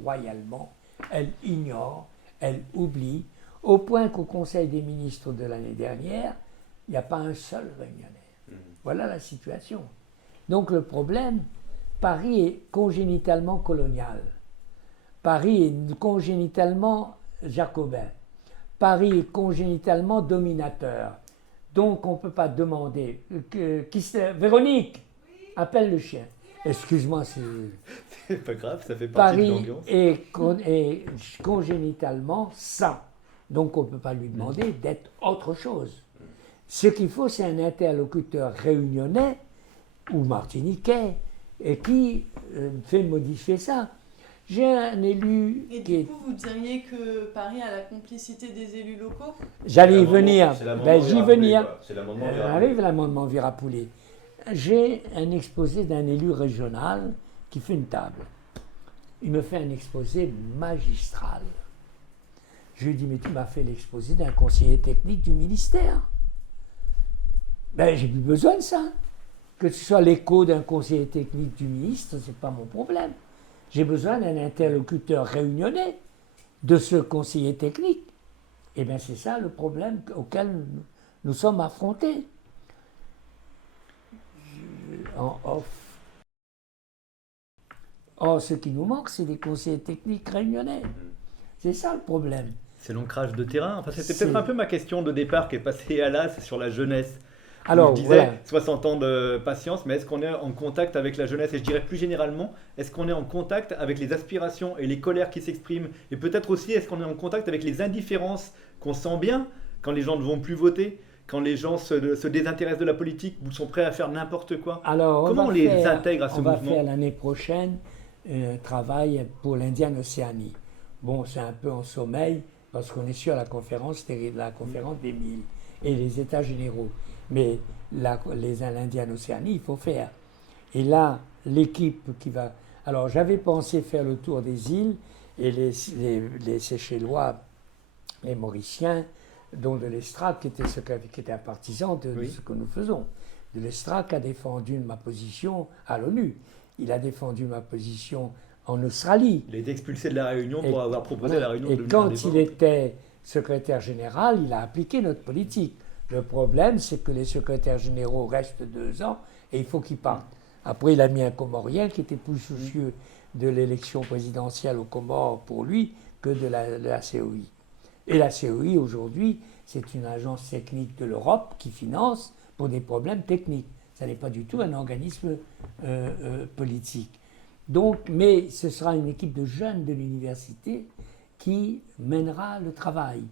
royalement, elle ignore, elle oublie, au point qu'au Conseil des ministres de l'année dernière, il n'y a pas un seul réunionnais. Voilà la situation. Donc le problème, Paris est congénitalement colonial. Paris est congénitalement jacobin. Paris est congénitalement dominateur. Donc on ne peut pas demander... Véronique, appelle le chien. Excuse-moi, c'est pas grave, ça fait partie de l'ambiance. Paris est congénitalement ça. Donc on ne peut pas lui demander d'être autre chose. Ce qu'il faut, c'est un interlocuteur réunionnais ou martiniquais et qui fait modifier ça. J'ai un élu et qui du coup, vous diriez que Paris a la complicité des élus locaux? J'allais y venir. J'y venir. C'est l'amendement Arrive l'amendement Virapoulet. J'ai un exposé d'un élu régional qui fait une table. Il me fait un exposé magistral. Je lui dis, mais tu m'as fait l'exposé d'un conseiller technique du ministère. Ben, j'ai plus besoin de ça. Que ce soit l'écho d'un conseiller technique du ministre, ce n'est pas mon problème. J'ai besoin d'un interlocuteur réunionnais de ce conseiller technique. Et bien, c'est ça le problème auquel nous sommes affrontés. En off. Or, ce qui nous manque, c'est des conseillers techniques réunionnais. C'est ça le problème. C'est l'ancrage de terrain. Enfin, c'était peut-être un peu ma question de départ qui est passée à là, c'est sur la jeunesse. Alors, je disais 60 ans de patience, mais est-ce qu'on est en contact avec la jeunesse? Et je dirais plus généralement, est-ce qu'on est en contact avec les aspirations et les colères qui s'expriment? Et peut-être aussi, est-ce qu'on est en contact avec les indifférences qu'on sent bien quand les gens ne vont plus voter, quand les gens se désintéressent de la politique ou sont prêts à faire n'importe quoi? Alors, comment on les intègre à ce mouvement? On va faire l'année prochaine un travail pour l'Indienne Océanie. Bon, c'est un peu en sommeil parce qu'on est sur la conférence des 1000 et les États généraux. Mais l'Indienne Océanie, il faut faire. Et là, l'équipe qui va... Alors, j'avais pensé faire le tour des îles et les Seychellois, les Mauriciens, dont de Lestrac qui était un partisan de ce que nous faisons. De Lestrac a défendu ma position à l'ONU. Il a défendu ma position en Australie. Il a été expulsé de la Réunion pour avoir proposé à la Réunion de devenir quand indépendante. il était secrétaire général, il a appliqué notre politique. Le problème, c'est que les secrétaires généraux restent 2 ans et il faut qu'ils partent. Après, il a mis un Comorien qui était plus soucieux de l'élection présidentielle aux Comores pour lui que de la COI. Et la COI, aujourd'hui, c'est une agence technique de l'Europe qui finance pour des problèmes techniques. Ça n'est pas du tout un organisme politique. Donc, mais ce sera une équipe de jeunes de l'université qui mènera le travail.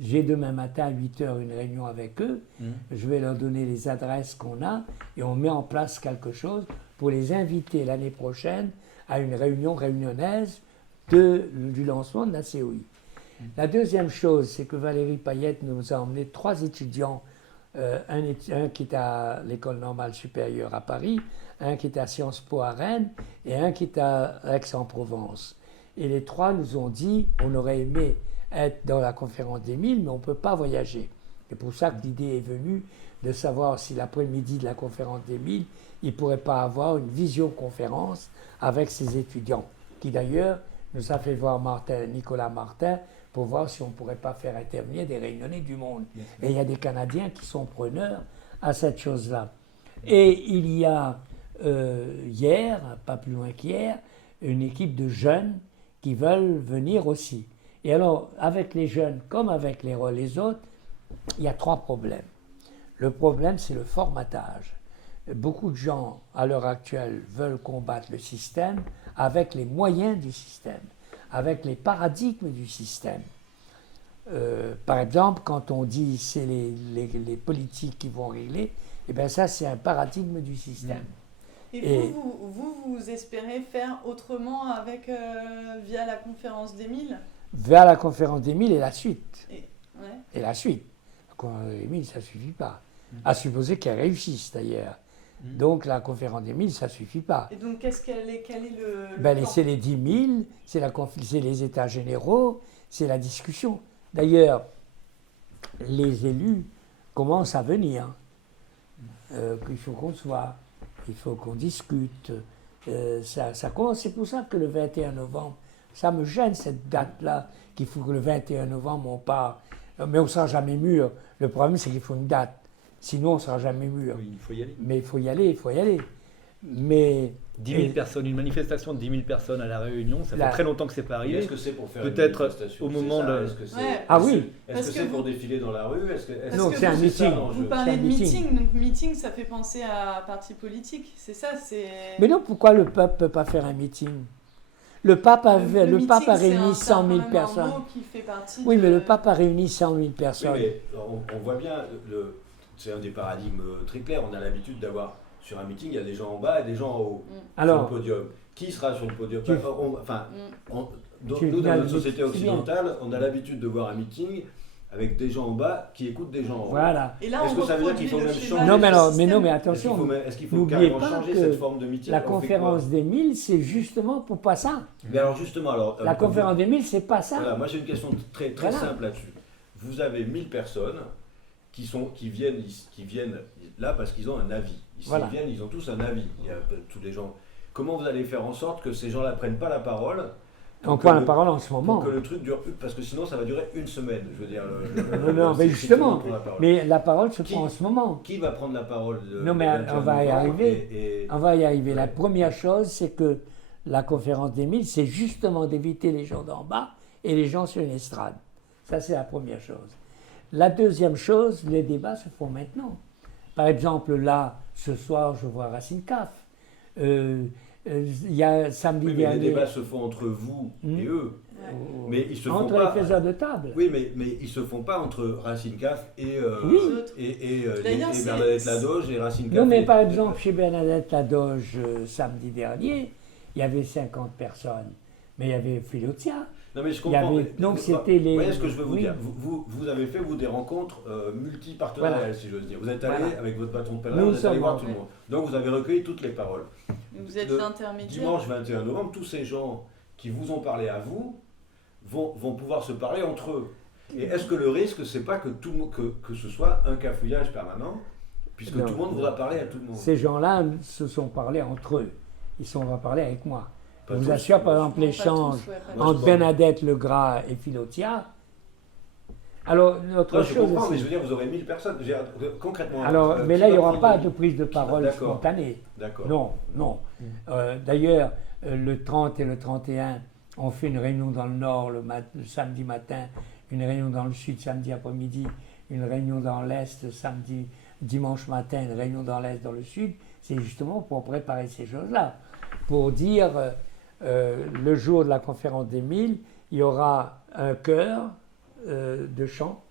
J'ai demain matin à 8h une réunion avec eux. Je vais leur donner les adresses qu'on a et on met en place quelque chose pour les inviter l'année prochaine à une réunion réunionnaise du lancement de la COI. La deuxième chose, c'est que Valérie Payette nous a emmené 3 étudiants, un qui est à l'École normale supérieure à Paris, un qui est à Sciences Po à Rennes et un qui est à Aix-en-Provence. Et les 3 nous ont dit, on aurait aimé être dans la conférence des 1000, mais on ne peut pas voyager. C'est pour ça que l'idée est venue de savoir si l'après-midi de la conférence des 1000, il ne pourrait pas avoir une visioconférence avec ces étudiants, qui d'ailleurs nous a fait voir Nicolas Martin, pour voir si on ne pourrait pas faire intervenir des Réunionnais du monde. Et il y a des Canadiens qui sont preneurs à cette chose-là. Et il y a hier, pas plus loin qu'hier, une équipe de jeunes qui veulent venir aussi. Et alors, avec les jeunes comme avec les autres, il y a 3 problèmes. Le problème, c'est le formatage. Beaucoup de gens, à l'heure actuelle, veulent combattre le système avec les moyens du système, avec les paradigmes du système. Par exemple, quand on dit c'est les politiques qui vont régler, eh bien ça, c'est un paradigme du système. Et vous espérez faire autrement via la conférence des 1000 ? Vers la conférence des 1000 et la suite. Et la suite. La conférence des 1000, ça ne suffit pas. À supposer qu'elle réussisse d'ailleurs. Donc la conférence des 1000, ça ne suffit pas. Et donc quel est le c'est les 10 000, c'est les états généraux, c'est la discussion. D'ailleurs, les élus commencent à venir. Il faut qu'on se voit, il faut qu'on discute. Ça commence. C'est pour ça que le 21 novembre, ça me gêne cette date-là, qu'il faut que le 21 novembre on part. Mais on ne sera jamais mûr. Le problème, c'est qu'il faut une date. Sinon, on ne sera jamais mûr. Oui, il faut y aller. Mais il faut y aller. Mais 10 000 personnes, une manifestation de 10 000 personnes à La Réunion, ça fait très longtemps que c'est pas arrivé. Est-ce que c'est pour faire peut-être une manifestation, au moment de... Est-ce que c'est pour défiler dans la rue? Non, c'est un meeting. Vous parlez de meeting, donc meeting, ça fait penser à parti politique, c'est ça, c'est... Mais non, pourquoi le peuple ne peut pas faire un meeting? Le pape a réuni 100 000 personnes. Un mot qui fait partie oui, mais le pape a réuni 100 000 personnes. Oui, mais on voit bien, c'est un des paradigmes très clairs. On a l'habitude d'avoir, sur un meeting, il y a des gens en bas et des gens en haut, sur le podium. Qui sera sur le podium? Nous, dans notre société occidentale, on a l'habitude de voir un meeting avec des gens en bas qui écoutent des gens en haut. Voilà. Et là, est-ce que ça veut dire qu'il faut même changer? Non, mais attention. Est-ce qu'il faut carrément changer cette forme de meeting? La conférence des 1000, c'est justement pour pas ça. Mais alors justement, la conférence des 1000, c'est pas ça. Voilà, moi j'ai une question très simple là-dessus. Vous avez 1000 personnes qui viennent là parce qu'ils ont un avis. Ils viennent, ils ont tous un avis. Il y a tous les gens. Comment vous allez faire en sorte que ces gens-là prennent pas la parole? On prend la parole en ce moment. Pour que le truc dure, parce que sinon ça va durer une semaine. Je veux dire. Non, mais justement. Mais la parole se prend en ce moment. Qui va prendre la parole? Non, mais on va y arriver. On va y arriver. La première chose, c'est que la conférence des 1000, c'est justement d'éviter les gens d'en bas et les gens sur une estrade. Ça, c'est la première chose. La deuxième chose, les débats se font maintenant. Par exemple, là, ce soir, je vois Racine Caf. Il y a samedi dernier. Les débats se font entre vous et eux. Mais ils se font entre les faiseurs de table. Oui, mais ils se font pas entre Racine Caf et Bernadette Ladoge et Racine Caf. Non, mais par exemple, chez Bernadette Ladoge, samedi dernier, il y avait 50 personnes. Mais il y avait Philotia. Non, mais je comprends. Donc c'était les. Vous voyez ce que je veux vous dire? Vous avez fait, des rencontres multipartenariales, si j'ose dire. Vous êtes allé avec votre patron de pèlerin, vous êtes allé voir tout le monde. Donc vous avez recueilli toutes les paroles. Vous êtes l'intermédiaire. Dimanche 21 novembre, tous ces gens qui vous ont parlé à vous vont pouvoir se parler entre eux. Et est-ce que le risque, c'est pas que ce soit un cafouillage permanent, puisque Non. tout le monde voudra parler à tout le monde? Ces gens-là se sont parlé entre eux. Ils sont pas parlé avec moi. Pas Je vous tous. assure, par exemple, Non, pas l'échange tous, ouais, pas Moi, entre je pense. Bernadette Legras et Philotia. Alors, notre Non, je chose comprends, aussi. mais je veux dire, vous aurez 1000 personnes. Je veux dire, concrètement. Alors, mais qui là, il n'y va aura prendre pas le- de prise de parole D'accord. spontanée. D'accord. Non, non. D'ailleurs, le 30 et le 31, on fait une réunion dans le Nord le samedi matin, une réunion dans le Sud samedi après-midi, une réunion dans l'Est dimanche matin, une réunion dans l'Est, dans le Sud. C'est justement pour préparer ces choses-là. Pour dire, le jour de la conférence des 1000, il y aura un chœur de chant,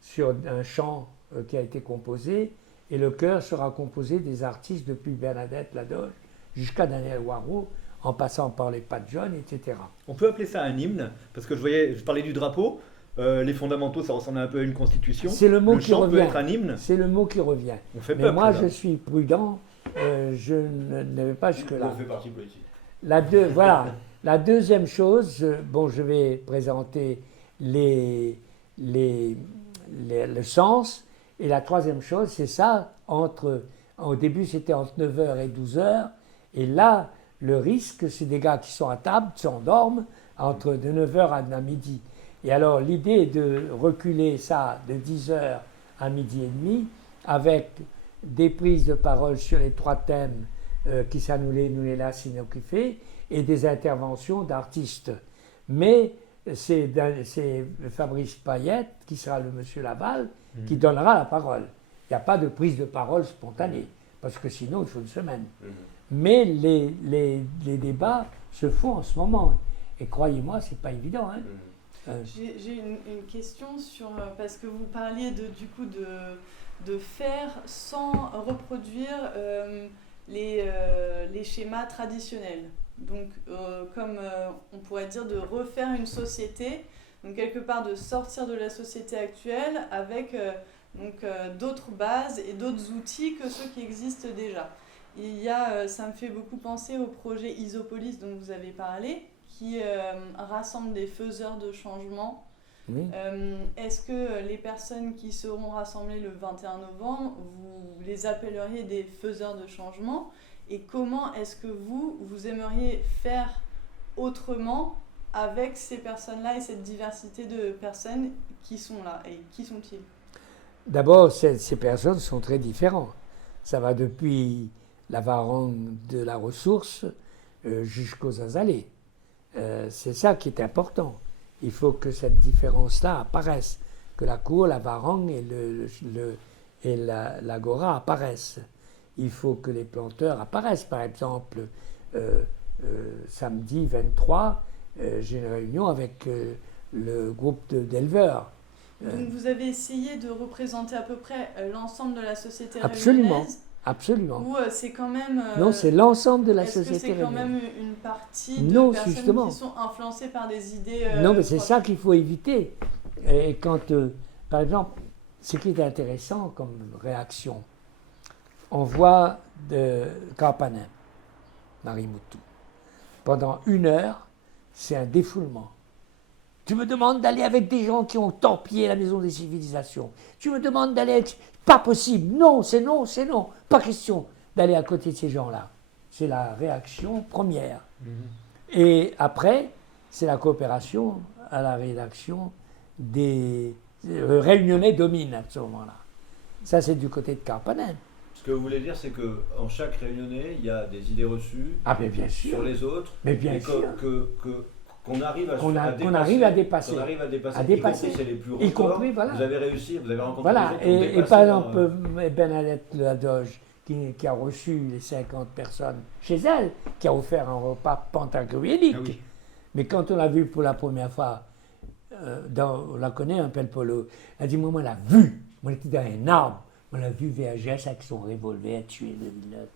sur un chant qui a été composé, et le chœur sera composé des artistes depuis Bernadette Ladoche jusqu'à Daniel Waro, en passant par les Pat John, etc. On peut appeler ça un hymne, parce que je parlais du drapeau, les fondamentaux, ça ressemble un peu à une constitution. C'est le mot qui chant peut revient. être un hymne. C'est le mot qui revient. On fait Mais peuple, moi, là. je suis prudent, je ne vais pas jusque-là. On fait partie politique. Voilà. La deuxième chose, je vais présenter le sens. Et la troisième chose, c'est ça, au début c'était entre 9h et 12h. Et là, le risque, c'est des gars qui sont à table, qui s'endorment de 9h à midi. Et alors, l'idée est de reculer ça de 10h à midi et demi, avec des prises de parole sur les 3 thèmes qui ça nous les lasse inoccupés, et des interventions d'artistes. Mais c'est Fabrice Payette, qui sera le monsieur Laval, qui donnera la parole. Il n'y a pas de prise de parole spontanée, parce que sinon il faut une semaine. Mais les débats se font en ce moment. Et croyez-moi, c'est pas évident. Hein. J'ai une question sur, parce que vous parliez de faire sans reproduire les schémas traditionnels. Donc, comme on pourrait dire, de refaire une société, donc quelque part de sortir de la société actuelle avec d'autres bases et d'autres outils que ceux qui existent déjà. Il y a, ça me fait beaucoup penser au projet Isopolis dont vous avez parlé, qui rassemble des faiseurs de changement. Oui. Est-ce que les personnes qui seront rassemblées le 21 novembre, vous les appelleriez des faiseurs de changement? Et comment est-ce que vous aimeriez faire autrement avec ces personnes-là et cette diversité de personnes qui sont là? Et qui sont-ils? D'abord, ces personnes sont très différentes. Ça va depuis la Varangue de la ressource jusqu'aux Azalées. C'est ça qui est important. Il faut que cette différence-là apparaisse, que la cour, la Varangue et l'Agora apparaissent. Il faut que les planteurs apparaissent. Par exemple, samedi 23, j'ai une réunion avec le groupe d'éleveurs. Donc vous avez essayé de représenter à peu près l'ensemble de la société Absolument. réunionnaise? Absolument. Ou c'est quand même... Non, c'est l'ensemble de la est-ce que société c'est quand réunionnaise. même une partie de Non, personnes justement. qui sont influencées par des idées... Non, mais c'est propres? ça qu'il faut éviter. Et quand, par exemple, ce qui est intéressant comme réaction, on voit de Carpanin, Marie Moutou. Pendant 1 heure, c'est un défoulement. Tu me demandes d'aller avec des gens qui ont torpillé la maison des civilisations. Tu me demandes d'aller avec... Pas possible. Non, c'est non, c'est non. Pas question d'aller à côté de ces gens-là. C'est la réaction première. Et après, c'est la coopération à la rédaction des... Réunionnais domine à ce moment-là. Ça, c'est du côté de Carpanin. Ce que vous voulez dire, c'est qu'en chaque réunionnais, il y a des idées reçues Ah, mais bien sûr. sur les autres, Mais bien et sûr. qu'on arrive à Qu'on arrive à dépasser. Qu'on arrive à dépasser. À dépasser. Y compris, c'est les plus Y records. compris, voilà. Vous avez réussi, vous avez rencontré Voilà, des gens qui ont et dépassé par leur- exemple, Bernadette Ladoge, qui a reçu les 50 personnes chez elle, qui a offert un repas pantagruélique. Ah oui. Mais quand on l'a vu pour la première fois, on la connaît un peu le polo, elle dit, moi, l'a vu, moi, j'étais dans un arbre, on l'a vu VHS avec son revolver tuer le Villeneuve.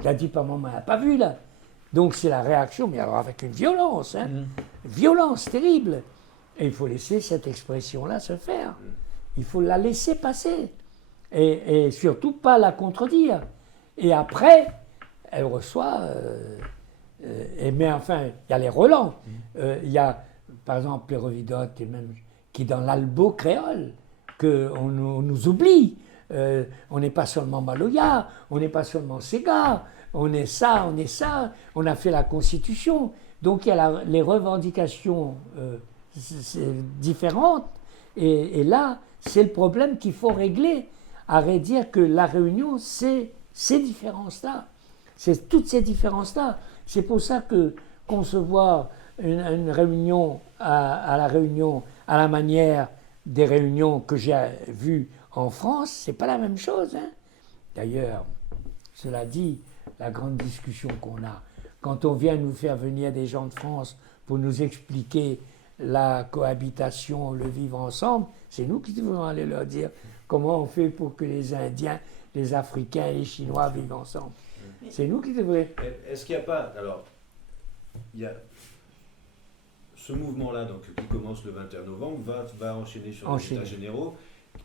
Elle a dit, pas moi, elle n'a pas vu, là. Donc c'est la réaction, mais alors avec une violence, hein, violence terrible. Et il faut laisser cette expression-là se faire. Il faut la laisser passer. Et surtout pas la contredire. Et après, elle reçoit... mais enfin, il y a les relents. Il y a, par exemple, les Revidotes et même qui est dans l'albo créole, qu'on nous oublie. On n'est pas seulement Maloya, on n'est pas seulement Sega, on est ça, on a fait la Constitution. Donc il y a les revendications différentes, et là, c'est le problème qu'il faut régler. À vrai dire que la Réunion, c'est ces différences-là. C'est toutes ces différences-là. C'est pour ça que concevoir une réunion à la Réunion à la manière des réunions que j'ai vues en France, c'est pas la même chose. Hein. D'ailleurs, cela dit, la grande discussion qu'on a, quand on vient nous faire venir des gens de France pour nous expliquer la cohabitation, le vivre ensemble, c'est nous qui devons aller leur dire comment on fait pour que les Indiens, les Africains et les Chinois vivent ensemble. C'est nous qui devrions. Est-ce qu'il n'y a pas... Alors, il y a ce mouvement-là donc, qui commence le 21 novembre, va enchaîner sur les États généraux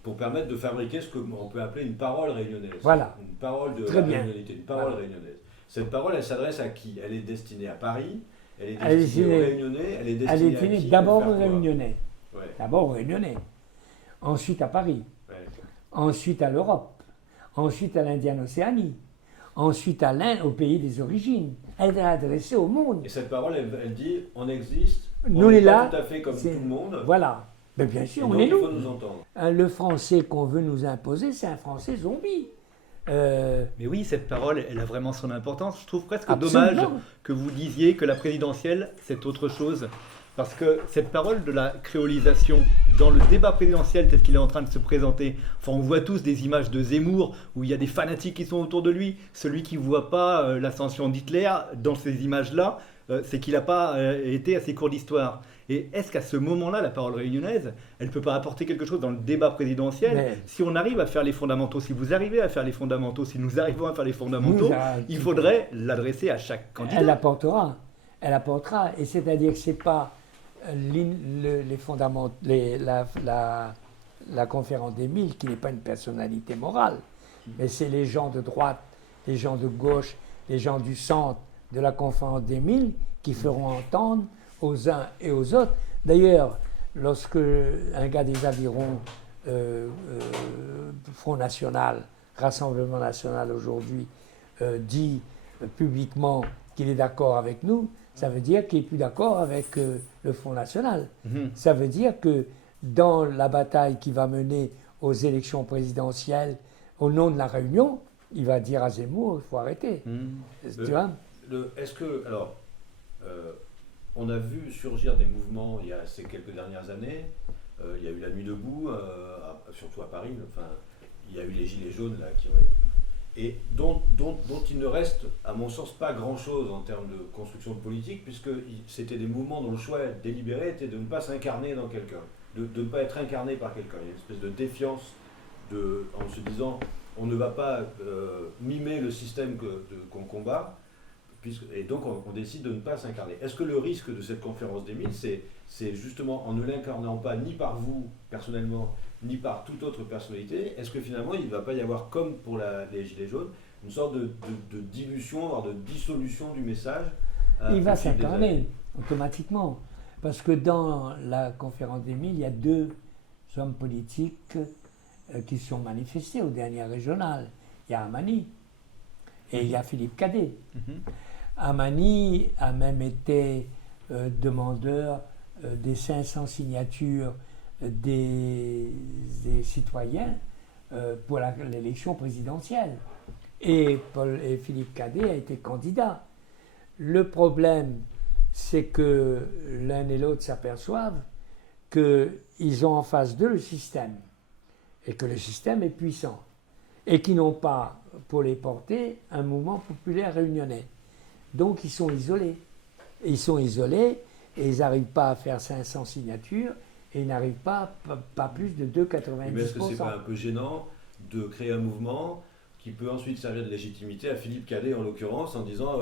pour permettre de fabriquer ce qu'on peut appeler une parole réunionnaise. Voilà. Une parole de Très la bien. réunionalité, une parole réunionnaise. Cette parole, elle s'adresse à qui? Elle est destinée à Paris, elle est destinée aux Réunionnais, elle est destinée à qui? D'abord aux Réunionnais. Ouais. D'abord aux Réunionnais. Ensuite à Paris. Ouais. Ensuite à l'Europe. Ensuite à l'Indienne-Océanie. Ensuite à l'Inde, au pays des origines. Elle est adressée au monde. Et cette parole, elle dit, on existe, nous on n'est là, pas tout à fait comme tout le monde. Voilà. Mais bien sûr, on donc, est il nous. faut nous entendre. Le français qu'on veut nous imposer, c'est un français zombie. Mais oui, cette parole, elle a vraiment son importance. Je trouve presque Absolument. dommage que vous disiez que la présidentielle, c'est autre chose. Parce que cette parole de la créolisation, dans le débat présidentiel tel qu'il est en train de se présenter, enfin on voit tous des images de Zemmour où il y a des fanatiques qui sont autour de lui. Celui qui ne voit pas l'ascension d'Hitler dans ces images-là, c'est qu'il n'a pas été à ses cours d'histoire. Et est-ce qu'à ce moment-là, la parole réunionnaise, elle ne peut pas apporter quelque chose dans le débat présidentiel? Si on arrive à faire les fondamentaux, si vous arrivez à faire les fondamentaux, si nous arrivons à faire les fondamentaux, il faudrait l'adresser à chaque candidat. Elle apportera. Et c'est-à-dire que ce n'est pas les fondamentaux, la conférence des 1000 qui n'est pas une personnalité morale, mais c'est les gens de droite, les gens de gauche, les gens du centre de la conférence des 1000 qui feront entendre aux uns et aux autres. D'ailleurs, lorsque un gars des Avirons, Front National, Rassemblement National aujourd'hui, dit publiquement qu'il est d'accord avec nous, ça veut dire qu'il n'est plus d'accord avec le Front National. Ça veut dire que dans la bataille qui va mener aux élections présidentielles, au nom de la Réunion, il va dire à Zemmour, il faut arrêter. Tu vois Est-ce que, alors, on a vu surgir des mouvements il y a ces quelques dernières années, il y a eu la Nuit debout, surtout à Paris, enfin, il y a eu les Gilets jaunes là, et dont il ne reste, à mon sens, pas grand-chose en termes de construction de politique, puisque c'était des mouvements dont le choix délibéré était de ne pas s'incarner dans quelqu'un, de ne pas être incarné par quelqu'un. Il y a une espèce de défiance en se disant on ne va pas mimer le système qu'on combat, et donc on décide de ne pas s'incarner. Est-ce que le risque de cette conférence des 1000, c'est justement en ne l'incarnant pas ni par vous personnellement, ni par toute autre personnalité, est-ce que finalement il ne va pas y avoir, comme pour les Gilets jaunes, une sorte de dilution, voire de dissolution du message? Il va s'incarner automatiquement. Parce que dans la conférence des 1000, il y a deux hommes politiques qui se sont manifestés aux dernières régionales. Il y a Amani et il y a Philippe Cadet. Amani a même été demandeur des 500 signatures des citoyens pour l'élection présidentielle. Et Philippe Cadet a été candidat. Le problème, c'est que l'un et l'autre s'aperçoivent qu'ils ont en face d'eux le système, et que le système est puissant, et qu'ils n'ont pas, pour les porter, un mouvement populaire réunionnais. Donc ils sont isolés. Et ils n'arrivent pas à faire 500 signatures, et ils n'arrivent pas plus de 2,90%. Mais est-ce que c'est pas un peu gênant de créer un mouvement qui peut ensuite servir de légitimité à Philippe Cadet en l'occurrence, en disant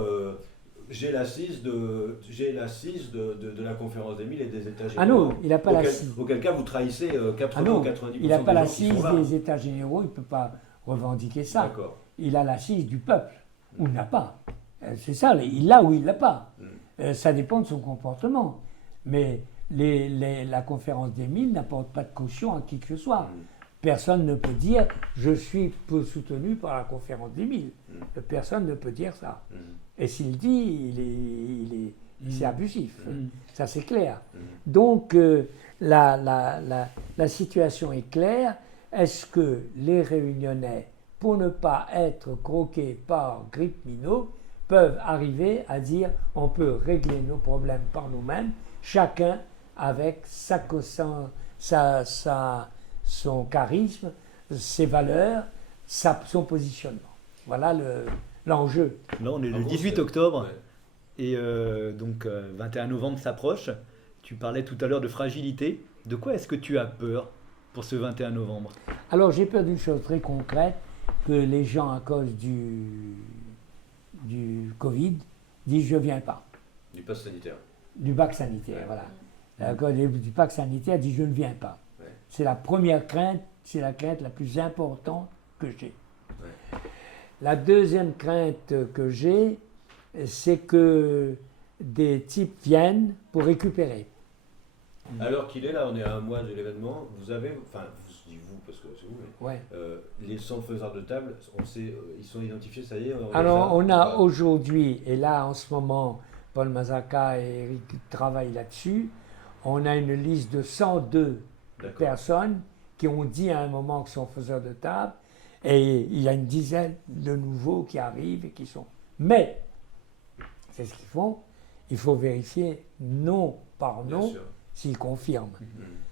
j'ai l'assise de la conférence des 1000 et des États généraux. Ah non, il n'a pas l'assise. Auquel cas vous trahissez 80 ah non, 90% il n'a pas des gens qui sont là. l'assise des États généraux, il ne peut pas revendiquer ça. D'accord. Il a l'assise du peuple, ou il n'a pas. C'est ça, il l'a ou il ne l'a pas. Ça dépend de son comportement. Mais la conférence des 1000 n'apporte pas de caution à qui que ce soit. Personne ne peut dire je suis soutenu par la conférence des 1000. Personne ne peut dire ça. Et s'il dit, c'est abusif. Ça, c'est clair. Donc, la situation est claire. Est-ce que les Réunionnais, pour ne pas être croqués par grippe minot, peuvent arriver à dire on peut régler nos problèmes par nous-mêmes, chacun avec son charisme, ses valeurs, son positionnement. Voilà l'enjeu. Là, on est le 18 octobre, et donc 21 novembre s'approche. Tu parlais tout à l'heure de fragilité. De quoi est-ce que tu as peur pour ce 21 novembre? Alors, j'ai peur d'une chose très concrète, que les gens, à cause du Covid, disent « je ne viens pas ». Du pass sanitaire. Du pack sanitaire, voilà. À cause du pack sanitaire, dit « je ne viens pas ». C'est la première crainte, c'est la crainte la plus importante que j'ai. La deuxième crainte que j'ai, c'est que des types viennent pour récupérer. Alors qu'il est là, on est à un mois de l'événement, vous avez, enfin, je dis vous parce que c'est vous, mais les 100 faiseurs de table, on sait, ils sont identifiés, ça y est. Alors on a aujourd'hui, et là en ce moment, Paul Mazaka et Eric travaillent là-dessus, on a une liste de 102 personnes qui ont dit à un moment qu'ils sont faiseurs de table, et il y a une dizaine de nouveaux qui arrivent et qui sont. Mais, c'est ce qu'ils font, il faut vérifier nom par nom s'ils confirment.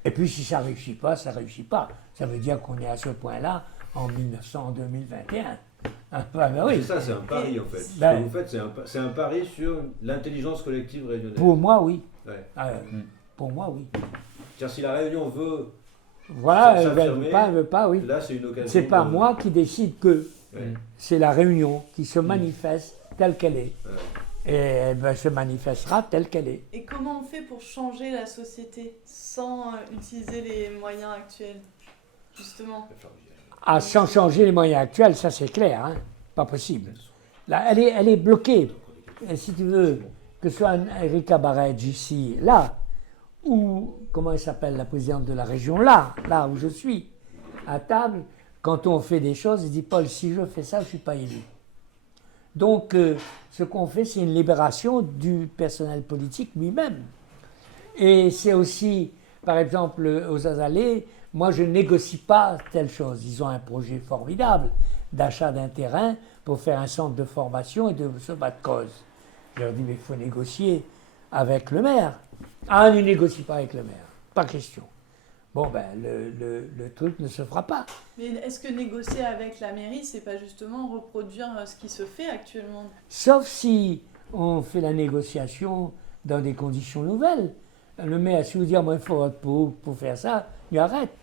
Et puis si ça ne réussit pas, ça ne réussit pas. Ça veut dire qu'on est à ce point-là en 2021. C'est ça, c'est un pari en fait. Ce que vous faites, c'est un pari sur l'intelligence collective réunionnaise. Pour moi, oui. Pour moi, oui. Car si la Réunion veut. Voilà, elle ne veut pas, oui. Là, c'est une occasion. C'est pas moi qui décide que. C'est la Réunion qui se manifeste telle qu'elle est. Et elle se manifestera telle qu'elle est. Et comment on fait pour changer la société sans utiliser les moyens actuels, justement? Sans changer les moyens actuels, ça c'est clair, hein? Pas possible. Là, elle est bloquée. Et si tu veux, que ce soit Erika Barej ici, là, ou, comment elle s'appelle, la présidente de la région, là où je suis, à table, quand on fait des choses, il dit, Paul, si je fais ça, je ne suis pas élu. Donc, ce qu'on fait, c'est une libération du personnel politique lui-même. Et c'est aussi, par exemple, aux Azalées, moi, je ne négocie pas telle chose. Ils ont un projet formidable d'achat d'un terrain pour faire un centre de formation et de se battre cause. Je leur dis, mais il faut négocier avec le maire. Ah, ne négocie pas avec le maire. Pas question. Bon, ben, le truc ne se fera pas. Mais est-ce que négocier avec la mairie, c'est pas justement reproduire ce qui se fait actuellement? Sauf si on fait la négociation dans des conditions nouvelles. Le maire, si vous dit, moi, il faut pour faire ça, il arrête.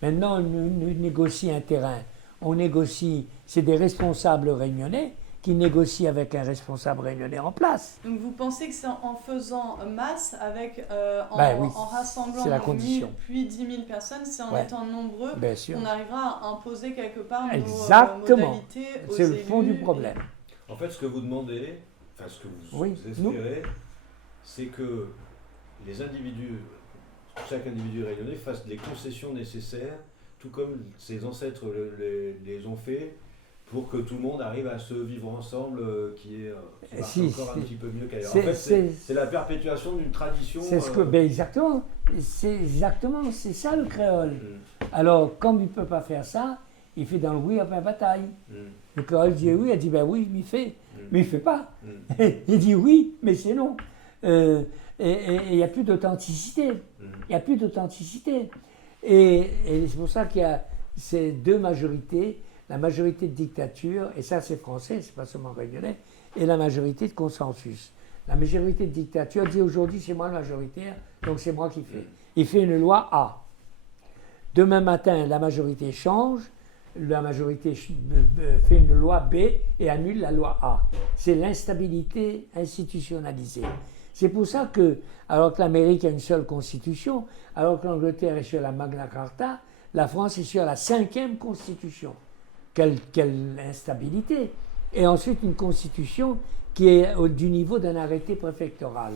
Maintenant, on négocie un terrain. On négocie, c'est des responsables réunionnais qui négocient avec un responsable réunionnais en place. Donc vous pensez que c'est en faisant masse, avec, en rassemblant 1000 puis 10 000 personnes, c'est en étant nombreux qu'on arrivera à imposer quelque part nos modalités aux élus. C'est le fond du problème. En fait, ce que vous demandez, enfin ce que vous espérez, c'est que les individus, chaque individu réunionnais fasse les concessions nécessaires, tout comme ses ancêtres les ont fait, pour que tout le monde arrive à se vivre ensemble, qui marche encore un petit peu mieux qu'ailleurs. En fait, c'est la perpétuation d'une tradition. C'est ce que, exactement. C'est ça le créole. Alors, comme il ne peut pas faire ça, il fait dans le oui après bataille. Le créole dit oui, elle dit ben oui, mais il fait. Mais il ne fait pas. Il dit oui, mais c'est non. Et il n'y a plus d'authenticité. Il n'y a plus d'authenticité. Et c'est pour ça qu'il y a ces deux majorités. La majorité de dictature, et ça c'est français, c'est pas seulement réunionnais, et la majorité de consensus. La majorité de dictature dit aujourd'hui c'est moi le majoritaire, donc c'est moi qui fais. Il fait une loi A. Demain matin, la majorité change, la majorité fait une loi B et annule la loi A. C'est l'instabilité institutionnalisée. C'est pour ça que, alors que l'Amérique a une seule constitution, alors que l'Angleterre est sur la Magna Carta, la France est sur la 5e constitution. Quelle instabilité! Et ensuite, une constitution qui est du niveau d'un arrêté préfectoral.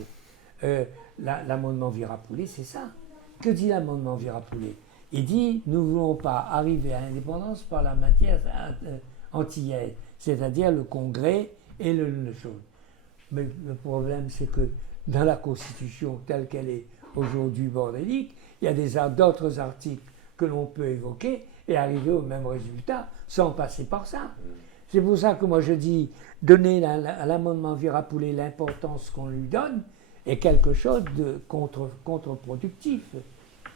L'amendement Virapoulet, c'est ça. Que dit l'amendement Virapoulet? Il dit, nous ne voulons pas arriver à l'indépendance par la matière antillaise, c'est-à-dire le Congrès et le chose. Mais le problème, c'est que dans la Constitution telle qu'elle est aujourd'hui bordélique, il y a d'autres articles que l'on peut évoquer et arriver au même résultat sans passer par ça. C'est pour ça que moi je dis, donner à l'amendement Virapoulet l'importance qu'on lui donne est quelque chose de contre-productif.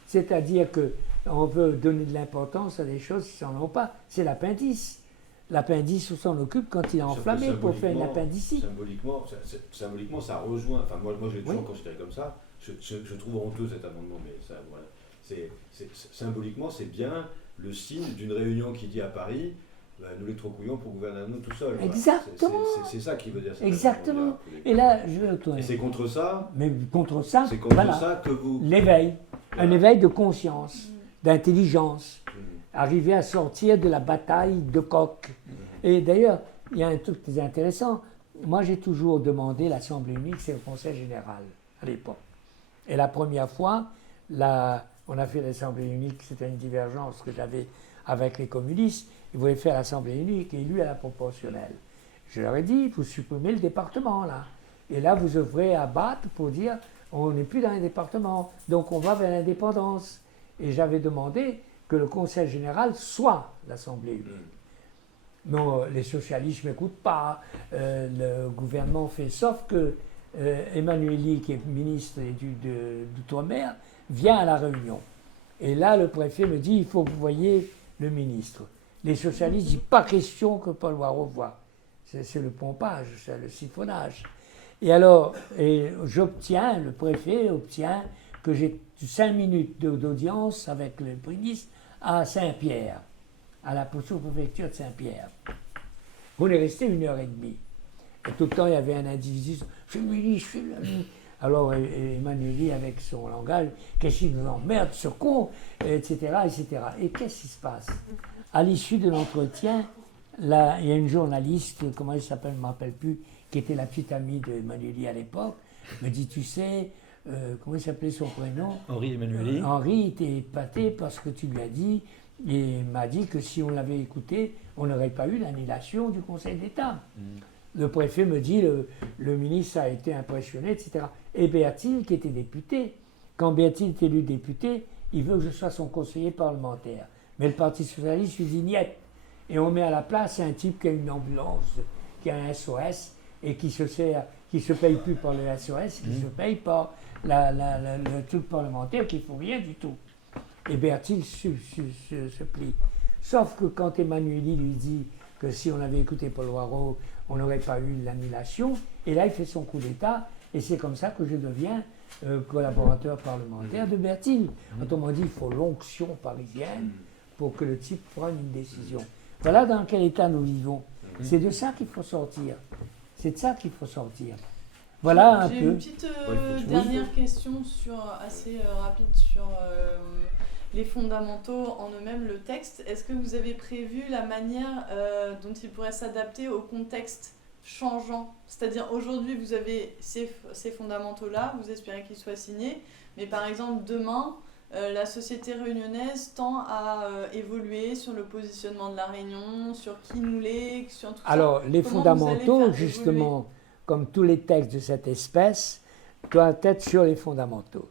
C'est-à-dire qu'on veut donner de l'importance à des choses qui n'en ont pas. C'est l'appendice. L'appendice, on s'en occupe quand il est enflammé pour faire une appendicite. Symboliquement, ça rejoint. Enfin, moi je l'ai toujours considéré comme ça. Je trouve honteux cet amendement, mais ça, voilà. Symboliquement, c'est bien le signe d'une réunion qui dit à Paris, nous les trop couillons pour gouverner nous tout seuls. Exactement. Voilà. C'est ça qui veut dire. Exactement. Et là, je vais retourner. Et c'est contre ça. Mais contre ça, c'est contre voilà, ça que vous. L'éveil, un éveil de conscience, d'intelligence, arriver à sortir de la bataille de coq. Et d'ailleurs, il y a un truc très intéressant. Moi, j'ai toujours demandé l'Assemblée unique, c'est le Conseil général à l'époque. Et la première fois, on a fait l'Assemblée unique, c'était une divergence que j'avais avec les communistes. Ils voulaient faire l'Assemblée unique élue à la proportionnelle. Je leur ai dit, vous supprimez le département, là. Et là, vous œuvrez à battre pour dire, on n'est plus dans les départements, donc on va vers l'indépendance. Et j'avais demandé que le Conseil général soit l'Assemblée unique. Non, les socialistes ne m'écoutent pas, le gouvernement fait, sauf que Emmanueli, qui est ministre d'Outre-mer, vient à la réunion. Et là, le préfet me dit, il faut que vous voyiez le ministre. Les socialistes disent, pas question que Paul Warreau voit. C'est le pompage, c'est le siphonnage. Et alors, le préfet obtient que j'ai 5 minutes d'audience avec le ministre à Saint-Pierre, à la sous-préfecture de Saint-Pierre. On est resté 1h30. Et tout le temps, il y avait un individu, c'est le ministre, c'est le ministre. Alors, Emmanueli, avec son langage, qu'est-ce qu'il nous emmerde, ce con, etc., etc. Et qu'est-ce qui se passe? À l'issue de l'entretien, là, il y a une journaliste, comment elle s'appelle, je ne me rappelle plus, qui était la petite amie de Emmanueli à l'époque, me dit, tu sais, comment il s'appelait son prénom? Henri Emmanueli. Henri était épaté parce que tu lui as dit, et m'a dit que si on l'avait écouté, on n'aurait pas eu l'annulation du Conseil d'État. Le préfet me dit, le ministre a été impressionné, etc. Et Bertil, qui était député, quand Bertil est élu député, il veut que je sois son conseiller parlementaire. Mais le Parti socialiste lui dit niet. Et on met à la place un type qui a une ambulance, qui a un SOS, et qui se paye plus par le SOS, qui se paye par le truc parlementaire, qui ne faut rien du tout. Et Bertil se plie. Sauf que quand Emmanueli lui dit que si on avait écouté Paul Warreau, on n'aurait pas eu l'annulation, et là il fait son coup d'État, et c'est comme ça que je deviens collaborateur parlementaire de Bertil. Autrement dit, il faut l'onction parisienne pour que le type prenne une décision. Voilà dans quel état nous vivons. C'est de ça qu'il faut sortir. C'est de ça qu'il faut sortir. Voilà un peu. J'ai une petite dernière question assez rapide sur les fondamentaux en eux-mêmes, le texte. Est-ce que vous avez prévu la manière dont il pourrait s'adapter au contexte changeant? C'est-à-dire aujourd'hui vous avez ces fondamentaux-là, vous espérez qu'ils soient signés, mais par exemple demain, la société réunionnaise tend à évoluer sur le positionnement de la Réunion, sur qui nous l'est, sur tout ça. Alors les fondamentaux, justement, comme tous les textes de cette espèce, doivent être sur les fondamentaux.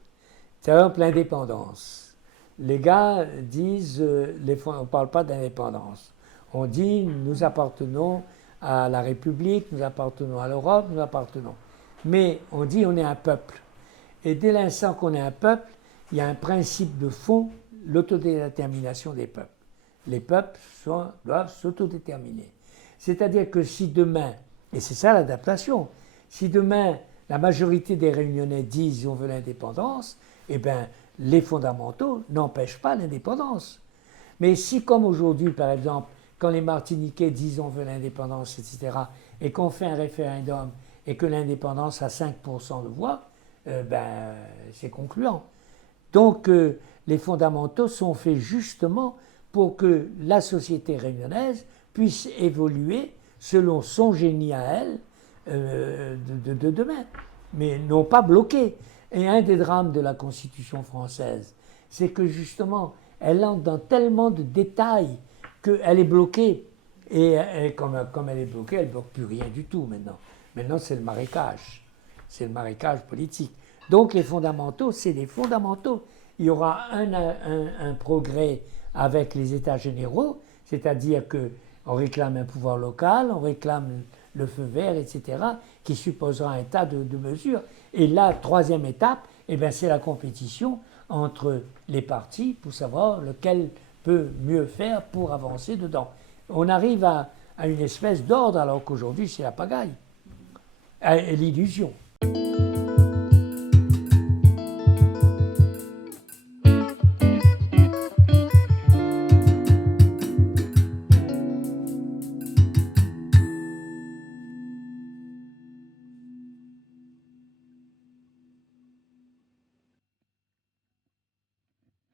Par exemple, l'indépendance. Les gars disent, on ne parle pas d'indépendance. On dit, nous appartenons à la République, nous appartenons à l'Europe, nous appartenons. Mais on dit, on est un peuple. Et dès l'instant qu'on est un peuple, il y a un principe de fond, l'autodétermination des peuples. Les peuples doivent s'autodéterminer. C'est-à-dire que si demain, et c'est ça l'adaptation, si demain la majorité des Réunionnais disent on veut l'indépendance, eh bien les fondamentaux n'empêchent pas l'indépendance. Mais si comme aujourd'hui, par exemple, quand les Martiniquais disent on veut l'indépendance, etc., et qu'on fait un référendum et que l'indépendance a 5% de voix, c'est concluant. Donc les fondamentaux sont faits justement pour que la société réunionnaise puisse évoluer selon son génie à elle de demain, mais non pas bloquer. Et un des drames de la Constitution française, c'est que justement, elle entre dans tellement de détails qu'elle est bloquée. Et comme elle est bloquée, elle ne bloque plus rien du tout maintenant. Maintenant, c'est le marécage. C'est le marécage politique. Donc les fondamentaux, c'est des fondamentaux. Il y aura un progrès avec les États généraux, c'est-à-dire qu'on réclame un pouvoir local, on réclame le feu vert, etc., qui supposera un tas de mesures. Et la troisième étape, eh bien, c'est la compétition entre les partis pour savoir lequel peut mieux faire pour avancer dedans. On arrive à une espèce d'ordre alors qu'aujourd'hui c'est la pagaille, l'illusion.